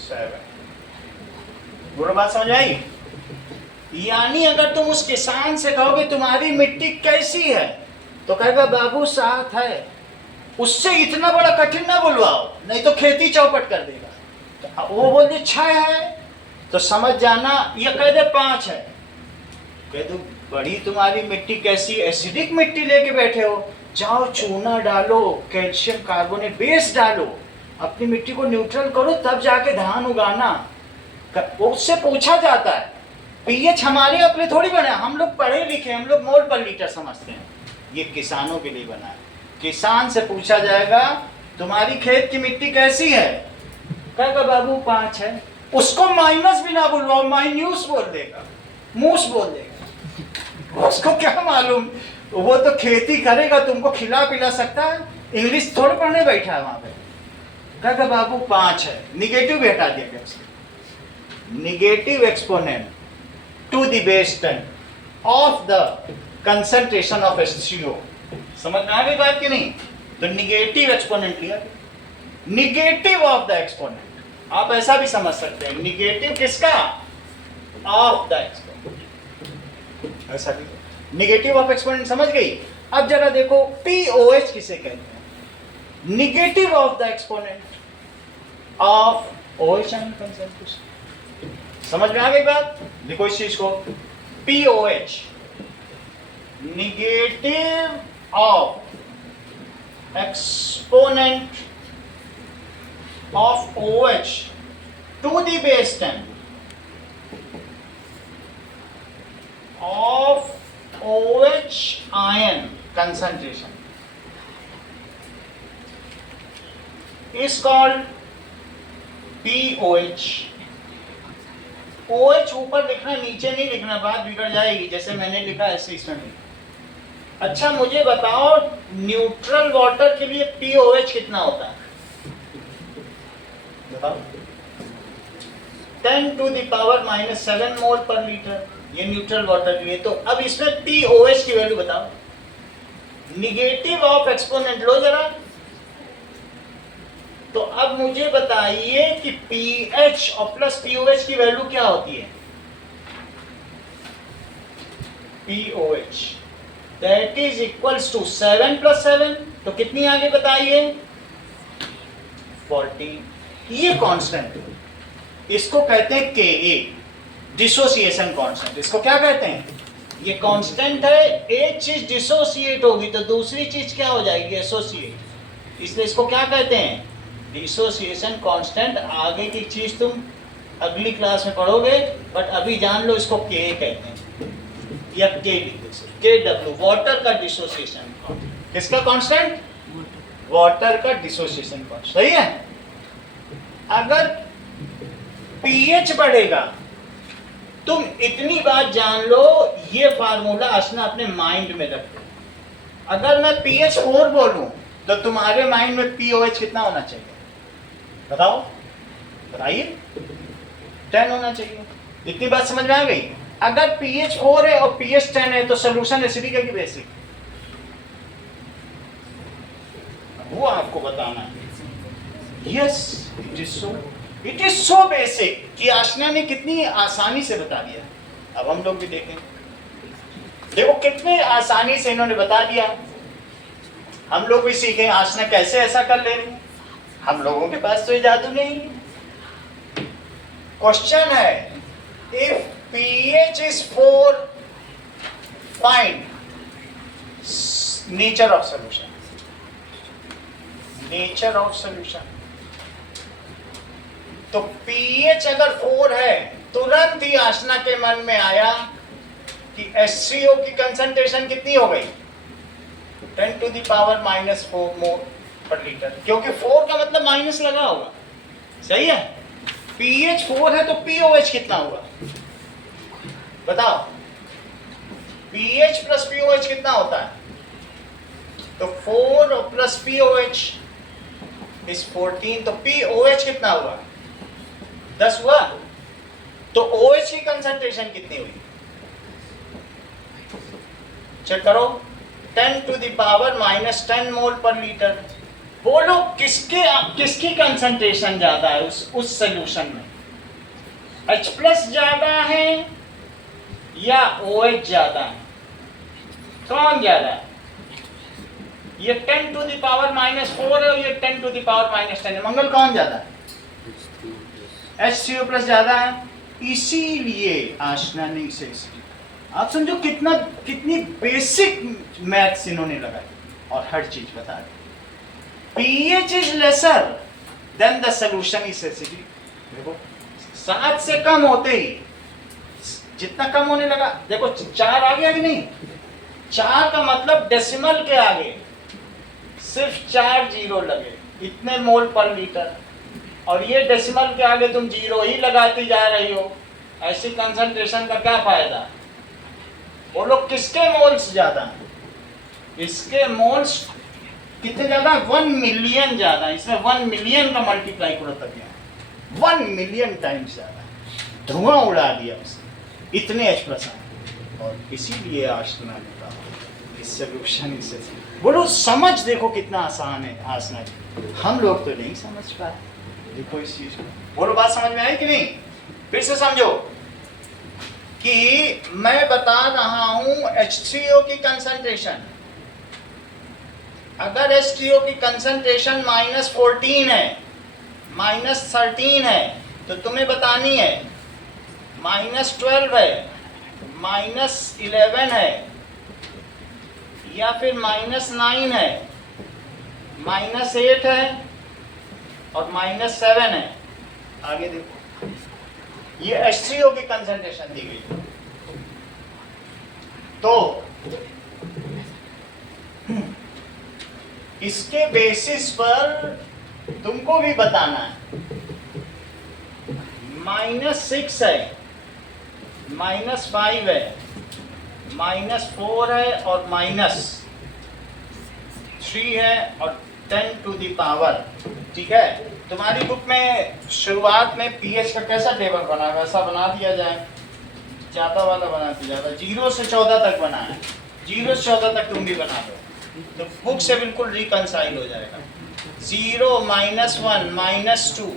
7। पूरा बात समझ आई? यानी अगर तुम उस किसान से कहोगे तुम्हारी मिट्टी कैसी है तो कहेगा बाबू 7 है। उससे इतना बड़ा कठिन ना बुलवाओ, नहीं तो खेती चौपट कर देगा। तो वो बोल दे 6 है तो समझ जाना, ये कह दे 5 है, कह दो बड़ी तुम्हारी मिट्टी कैसी, एसिडिक मिट्टी लेके बैठे हो, जाओ चूना डालो, कैल्शियम कार्बोनेट बेस डालो, अपनी मिट्टी को न्यूट्रल करो, तब जाके धान उगाना। उससे पूछा जाता है। पीएच हमारे अपने थोड़ी बना, हम लोग पढ़े लिखे, हम लोग मोल पर लीटर समझते हैं, ये किसानों के लिए बना है। किसान से पूछा जाएगा तुम्हारी खेत की मिट्टी कैसी है, कहेगा बाबू 5 है। उसको माइनस भी ना बुलवाओ, माइन्यूस बोल देगा, मूस बोल देगा। उसको क्या मालूम, वो तो खेती करेगा, तुमको खिला पिला सकता है, इंग्लिश थोड़े पढ़ने बैठा है वहां पे। कहेगा बाबू 5 है, निगेटिव भी हटा दिया गया। Negative exponent to the base 10 of the concentration of H3O। समझ में आ गई बात कि नहीं? तो निगेटिव एक्सपोनेंट लिया, निगेटिव ऑफ द एक्सपोनेंट। आप ऐसा भी समझ सकते हैं, निगेटिव किसका? Of the exponent. ऐसा भी निगेटिव ऑफ एक्सपोनेंट, समझ गई? अब जरा देखो POH किसे कहते हैं? Negative of the exponent of OH and concentration. समझ में आ गई बात? देखो इस चीज को, POH negative of exponent of OH to the base 10 of OH ion concentration is called POH। OH ऊपर लिखना, नीचे नहीं लिखना, बात बिगड़ जाएगी। जैसे मैंने लिखा ऐसे इसमें नहीं। अच्छा मुझे बताओ, न्यूट्रल वाटर के लिए POH कितना होता है? बताओ। 10 to the power -7 मोल पर लीटर, ये न्यूट्रल वाटर के लिए। तो अब इसमें POH की वैल्यू बताओ। निगेटिव ऑफ एक्सपोनेंट लो जरा। तो अब मुझे बताइए कि pH और प्लस POH की वैल्यू क्या होती है? POH that is equals to 7 plus 7, तो कितनी आगे बताइए? 14। ये कांस्टेंट, इसको कहते हैं Ka, डिसोसिएशन कांस्टेंट। इसको क्या कहते हैं? ये कांस्टेंट है। एक चीज डिसोसिएट होगी तो दूसरी चीज क्या हो जाएगी? एसोसिएट। इसलिए इसको क्या कहते हैं? डिसोसिएशन कांस्टेंट आगे की चीज तुम अगली क्लास में पढ़ोगे, बट अभी जान लो इसको के कहते हैं या के डब्ल्यू, वाटर का डिसोसिएशन। किसका कांस्टेंट? वाटर का डिसोसिएशन कांस्टेंट। सही है। अगर पीएच बढ़ेगा, तुम इतनी बात जान लो, ये फार्मूला आसना अपने माइंड में रखो। अगर मैं पीएच 4 बोलूं तो तुम्हारे माइंड में पीओएच कितना होना चाहिए? बताओ, बताइए। 10 होना चाहिए। इतनी बात समझ में आ गई? अगर पीएच 4 है और पीएच 10 है तो सोल्यूशन एसिडिक है कि बेसिक? वो आपको बताना है। Yes, it is so basic कि आशना ने कितनी आसानी से बता दिया। अब हम लोग भी देखें, देखो कितने आसानी से इन्होंने बता दिया। हम लोग भी सीखें आशना कैसे ऐसा कर ले रही है। हम लोगों के पास तो ये जादू नहीं। क्वेश्चन है, if pH is 4, find nature of solution. Nature of solution. तो pH अगर 4 है, तुरंत ही आशना के मन में आया कि H3O की कंसंट्रेशन कितनी हो गई? 10 to the power -4 मोल पर लीटर, क्योंकि 4 का मतलब माइनस लगा होगा। सही है। pH 4 है तो pOH कितना होगा? बताओ, pH प्लस pOH कितना होता है? तो 4 प्लस pOH इज 14, तो pOH कितना हुआ? 10 हुआ। तो OH की कंसंट्रेशन कितनी हुई? चेक करो, 10 to the power -10 मोल पर लीटर। बोलो किसकी कंसंट्रेशन ज्यादा है उस सोल्यूशन में? H प्लस ज्यादा है या OH ज्यादा है? कौन ज्यादा है? ये 10 to the power -4 है और ये 10 to the power -10 है। मंगल कौन ज्यादा है? H3O प्लस ज्यादा है, इसीलिए आशना ने इसे आप समझो कितनी बेसिक मैथ्स इन्होंने लगाई और हर चीज बता दी। pH is lesser than the solution is acidic। देखो 7 से कम होते ही जितना कम होने लगा, देखो 4 आ गया कि नहीं? 4 का मतलब डेसिमल के आगे सिर्फ 4 जीरो लगे, इतने मोल पर लीटर, और ये डेसिमल के आगे तुम जीरो ही लगाती जा रही हो। ऐसी कंसंट्रेशन का क्या फायदा? बोलो किसके मोल्स ज्यादा? इसके मोल्स कितने ज्यादा? 1 मिलियन ज्यादा। इसमें 1 मिलियन का मल्टीप्लाई करो तब यहाँ 1 मिलियन टाइम्स ज्यादा, धुआं उड़ा दिया उसने, इतने H प्लस आए। और इसीलिए आशना ने कहा इस सोल्यूशन से। बोलो समझ देखो कितना आसान है आसना। हम लोग तो नहीं समझ पाए। देखो इस चीज को, बोलो बात समझ में आई कि नहीं? फिर से समझो कि मैं बता रहा हूं H3O की कंसंट्रेशन। अगर H3O की कंसंट्रेशन -14 है, -13 है, तो तुम्हें बतानी है -12 है, -11 है, या फिर -9 है, -8 है और -7 है। आगे देखो, ये H3O की कंसंट्रेशन दी गई। तो इसके बेसिस पर तुमको भी बताना है। -6 है, -5 है, -4 है और -3 है और 10 to the power। ठीक है, तुम्हारी बुक में शुरुआत में पीएच का कैसा टेबल बना, वैसा बना दिया जाए। ज्यादा वाला बना दिया जाए, 0 से 14 तक बना है, 0 से 14 तक तुम भी बना दो, तो बुक से बिल्कुल रिकंसाइल हो जाएगा। 0, -1, -2,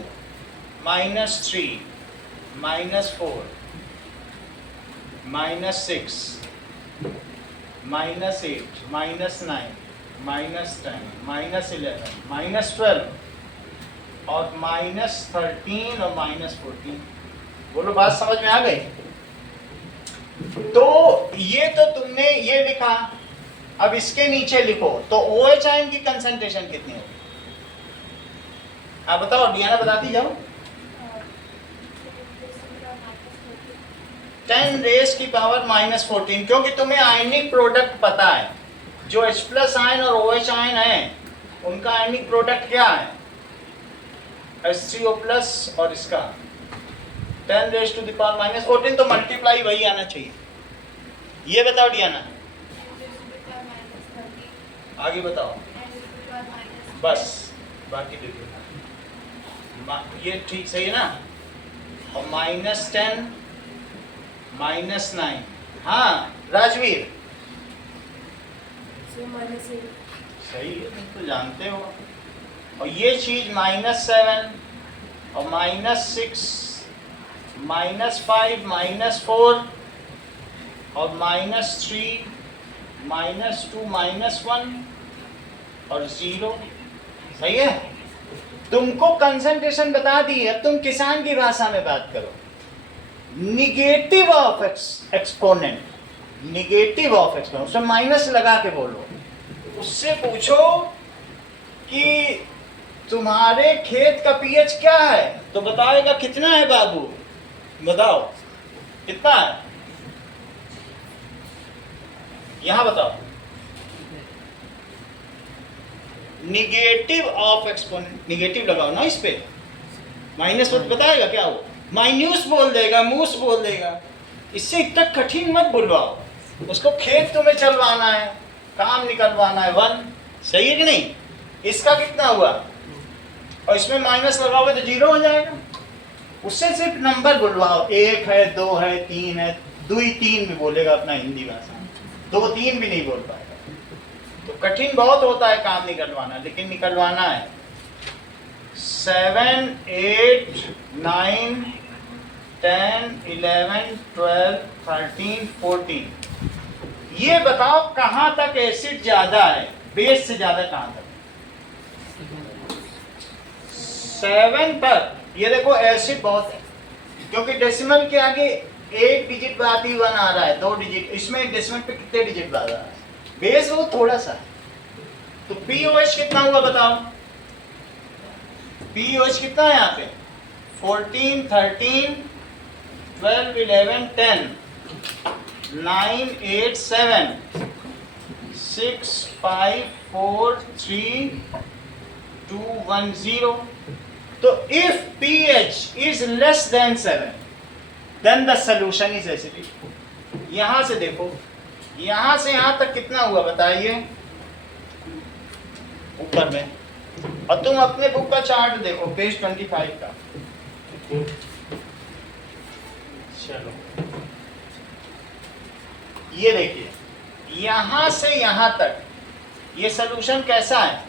-3, -4, -6, -8, -9, -10, -11, -12 और -13 और -14। बोलो बात समझ में आ गई? तो ये तो तुमने ये लिखा, अब इसके नीचे लिखो तो OH आयन की कंसंट्रेशन कितनी होगी? आप बताओ, डियाना बताती जाओ। 10 रेस की पावर -14, क्योंकि तुम्हें आयनिक प्रोडक्ट पता है, जो H प्लस आयन और OH आयन है उनका आयनिक प्रोडक्ट क्या है, HCO प्लस और इसका 10 रेस टू द पावर -14, तो मल्टीप्लाई वही आना चाहिए। ये बताओ डियाना, आगे बताओ, बस बाकी देखो ये ठीक सही है ना। और -10 -9, हाँ राजवीर सही है, तुम तो जानते हो। और ये चीज -7 और -6 -5 -4 और -3 -2 -1 और 0, सही है। तुमको कंसंट्रेशन बता दी, अब तुम किसान की भाषा में बात करो। Negative of exponent, negative of exponent, उसमें माइनस लगा के बोलो। उससे पूछो कि तुम्हारे खेत का पीएच क्या है, तो बताएगा कितना है बाबू, बताओ कितना है, यहां बताओ। निगेटिव ऑफ एक्सपोनेंट, निगेटिव लगाओ ना इस पे, माइनस बताएगा क्या, वो माइन्यूस बोल देगा, मूस बोल देगा। इससे इतना कठिन मत बुलवाओ, उसको खेत तुम्हें चलवाना है, काम निकलवाना है। 1 सही है कि नहीं। इसका कितना हुआ, और इसमें माइनस लगाओगे तो 0 हो जाएगा। उससे सिर्फ नंबर बुलवाओ, 1 है, 2 है, 3 है, 2 ही 3 भी बोलेगा अपना हिंदी भाषा में, 2 3 भी नहीं बोल पाएगा। तो कठिन बहुत होता है काम निकलवाना, लेकिन निकलवाना है। 7 8 9 10 11 12 13 14, ये बताओ कहां तक एसिड ज्यादा है, बेस से ज्यादा कहां तक। 7 पर ये देखो एसिड बहुत है, क्योंकि डेसिमल के आगे 1 डिजिट बाद ही 1 आ रहा है, 2 डिजिट, इसमें डेसिमल पे कितने डिजिट बाद आ रहा है, बेस वो थोड़ा सा। तो पीओएच कितना हुआ बताओ, पीओएच कितना है यहाँ पे, 14 13 12 11 10 9 8 7 6 5 4 3 2 1 0। तो if pH is less than 7 then the solution is acidic। यहां से देखो, यहां से यहां तक कितना हुआ बताइए ऊपर में, और तुम अपने बुक का चार्ट देखो पेज 25 का। चलो ये देखिए, यहां से यहां तक ये सॉल्यूशन कैसा है,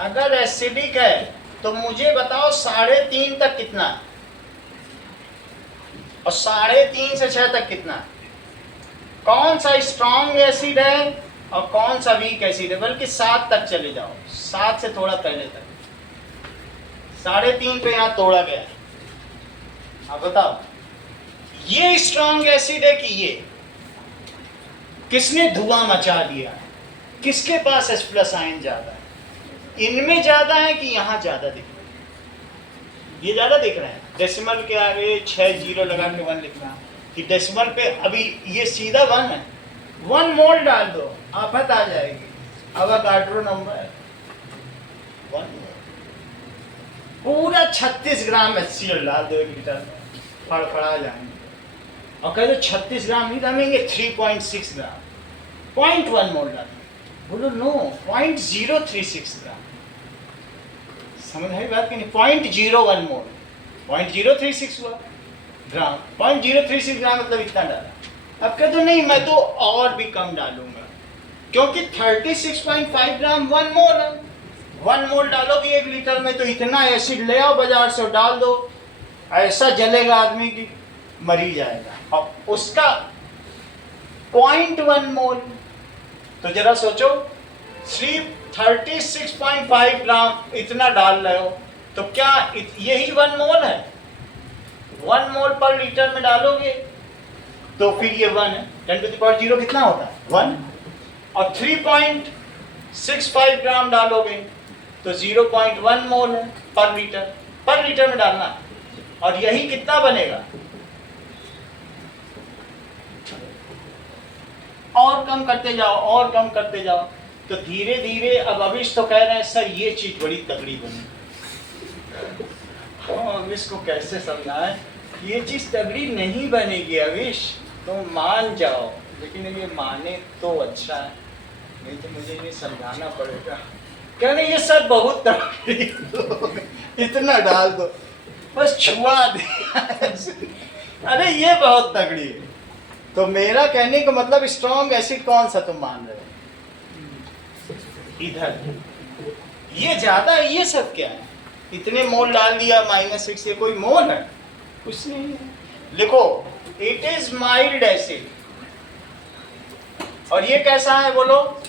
अगर एसिडिक है तो मुझे बताओ 3.5 तक कितना है, और 3.5 से 6 तक कितना है। कौन सा स्ट्रॉन्ग एसिड है और कौन सा वीक एसिड है, बल्कि 7 तक चले जाओ, 7 से थोड़ा पहले तक। 3.5 पे यहाँ तोड़ा गया है। अब बताओ ये स्ट्रॉन्ग एसिड है कि ये, किसने धुआं मचा दिया है, किसके पास H प्लस आयन ज्यादा है, इनमें ज्यादा है कि यहाँ ज्यादा दिख रहा है, ये ज्यादा दिख रहे हैं। डेसिमल के आगे 6 0 लगा के 1 लिखना, कि डेसिमल पे अभी ये सीधा 1 है, 1 मोल डाल दो आफत आ जाएगी। अवोगाड्रो नंबर 1 मोल, पूरा 36 ग्राम HCl डाल दो 1 लीटर में, फड़फड़ा जाएंगे। और कह दो 36 ग्राम नहीं डालेंगे, 3.6 ग्राम, 0.1 मोल डालेंगे, बोलो नो 0.036 ग्राम। समझ आई बात कि नहीं, 0.01 मोल, 0.036 हुआ ग्राम, 0.036 ग्राम मतलब इतना डाला। अब कह दो नहीं मैं तो और भी कम डालूंगा, क्योंकि 36.5 ग्राम 1 मोल है। 1 मोल डालोगे 1 लीटर में तो इतना एसिड ले आओ बाजार से और डाल दो, ऐसा जलेगा आदमी की मरी जाएगा। और उसका 0.1 मोल, तो जरा सोचो, सिर्फ 36.5 ग्राम इतना डाल रहे हो, तो क्या यही 1 मोल है। 1 मोल पर लीटर में डालोगे तो फिर ये 1 है, 10⁻0 कितना होता है 1। और 3.65 ग्राम डालोगे तो तो 0.1 मोल है पर लीटर में डालना। और यही कितना बनेगा, और कम करते जाओ और कम करते जाओ। तो धीरे धीरे अब अविश तो कह रहे हैं सर ये चीज बड़ी तगड़ी बनी। अविश को कैसे समझाएं, ये चीज तगड़ी नहीं बनेगी अविश, तुम मान जाओ। लेकिन ये माने तो अच्छा है, नहीं तो मुझे ये समझाना पड़ेगा। क्या नहीं ये सर बहुत तगड़ी इतना डाल दो बस छुआ दे अरे ये बहुत तगड़ी है। तो मेरा कहने का मतलब स्ट्रॉन्ग एसिड कौन सा तुम मान रहे हो, इधर ये ज्यादा है, ये सब क्या है, इतने मोल डाल दिया -6, ये कोई मोल है, कुछ नहीं है। लिखो इट इज माइल्ड एसिड, और ये कैसा है बोलो,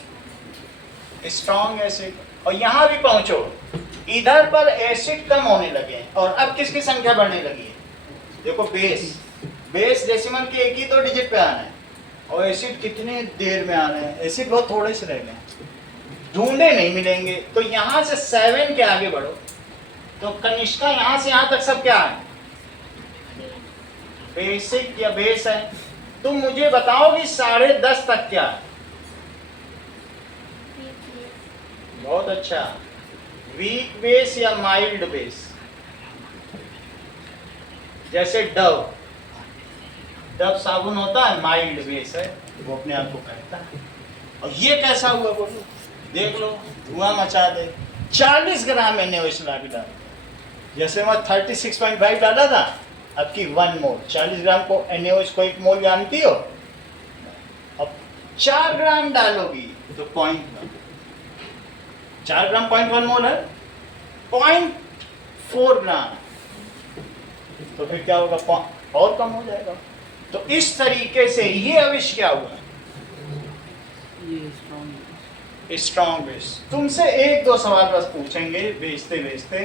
स्ट्रॉन्ग एसिड। और यहां भी पहुंचो, इधर पर एसिड कम होने लगे और अब किसकी संख्या बढ़ने लगी है, देखो बेस डेसिमल के एक ही तो डिजिट पे आना है, और एसिड कितने देर में आना है, एसिड बहुत थोड़े से रह गए, ढूंढे नहीं मिलेंगे। तो यहां से 7 के आगे बढ़ो, तो कनिष्का यहां से यहां तक सब क्या है, बेसिक या बेस है। तुम मुझे बताओ कि 10.5 तक क्या है, बहुत अच्छा, वीक बेस या माइल्ड बेस, जैसे डव साबुन होता है माइल्ड बेस है, वो अपने आप को कहता है। और ये कैसा हुआ बोलो, देख लो धुआं मचा दे। 40 ग्राम NaOH ला के डाल, जैसे मैं 36.5 डाला था, अब की 1 मोल, 40 ग्राम को NaOH को 1 मोल जानती हो, अब 4 ग्राम डालोगी तो 4 ग्राम 0.1 मोल है, 0.4 ग्राम, तो फिर क्या होगा, और कम हो जाएगा। तो इस तरीके से ये अविश क्या हुआ, ये स्ट्रॉन्ग बेस। तुमसे 1-2 सवाल बस पूछेंगे बेचते बेचते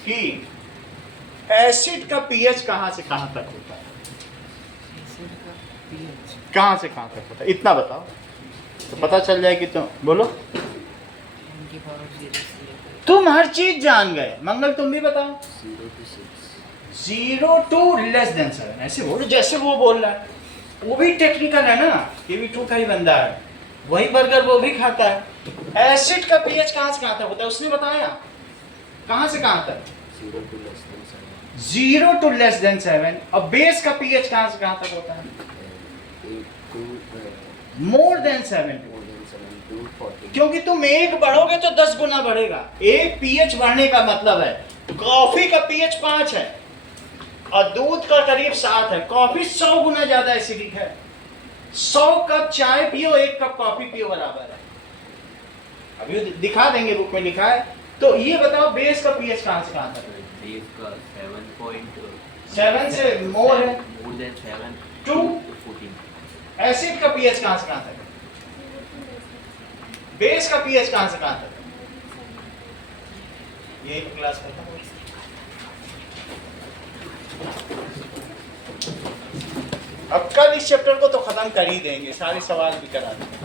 कि एसिड का पीएच कहां से कहां तक होता है, कहां से कहां तक होता है, इतना बताओ तो पता चल जाए कि तुम बोलो। तुम हर चीज जान गए, मंगल तुम भी बताओ। 0 to <7, ऐसे बोलो जैसे वो बोल रहा है, वो भी टेक्निकल है ना, ये भी 2 का ही बंदा है, वही बर्गर वो भी खाता है। एसिड का पीएच कहां से कहां तक होता है उसने बताया, कहां से कहां तक, 0 to <7, और बेस का पीएच कहां से कहां तक होता है, more than 7, क्योंकि तुम 1 बढ़ोगे तो 10 गुना बढ़ेगा। 1 पीएच बढ़ने का मतलब है, कॉफी का पीएच 5 है और दूध का करीब 7 है, कॉफी 100 गुना ज्यादा एसिडिक है। 100 कप चाय पियो 1 कप कॉफी पियो बराबर है, अभी दिखा देंगे, बुक में लिखा है। तो ये बताओ बेस का पीएच कहां से कहां तक है, बेस का 7 से मोर है, more than 7 to 14। एसिड का पीएच कहां से कहां तक है, बेस का पीएच कहां से कहां तक है, यही तो क्लास खत्म हो। अब कल इस चैप्टर को तो खत्म कर ही देंगे, सारे सवाल भी करा देंगे।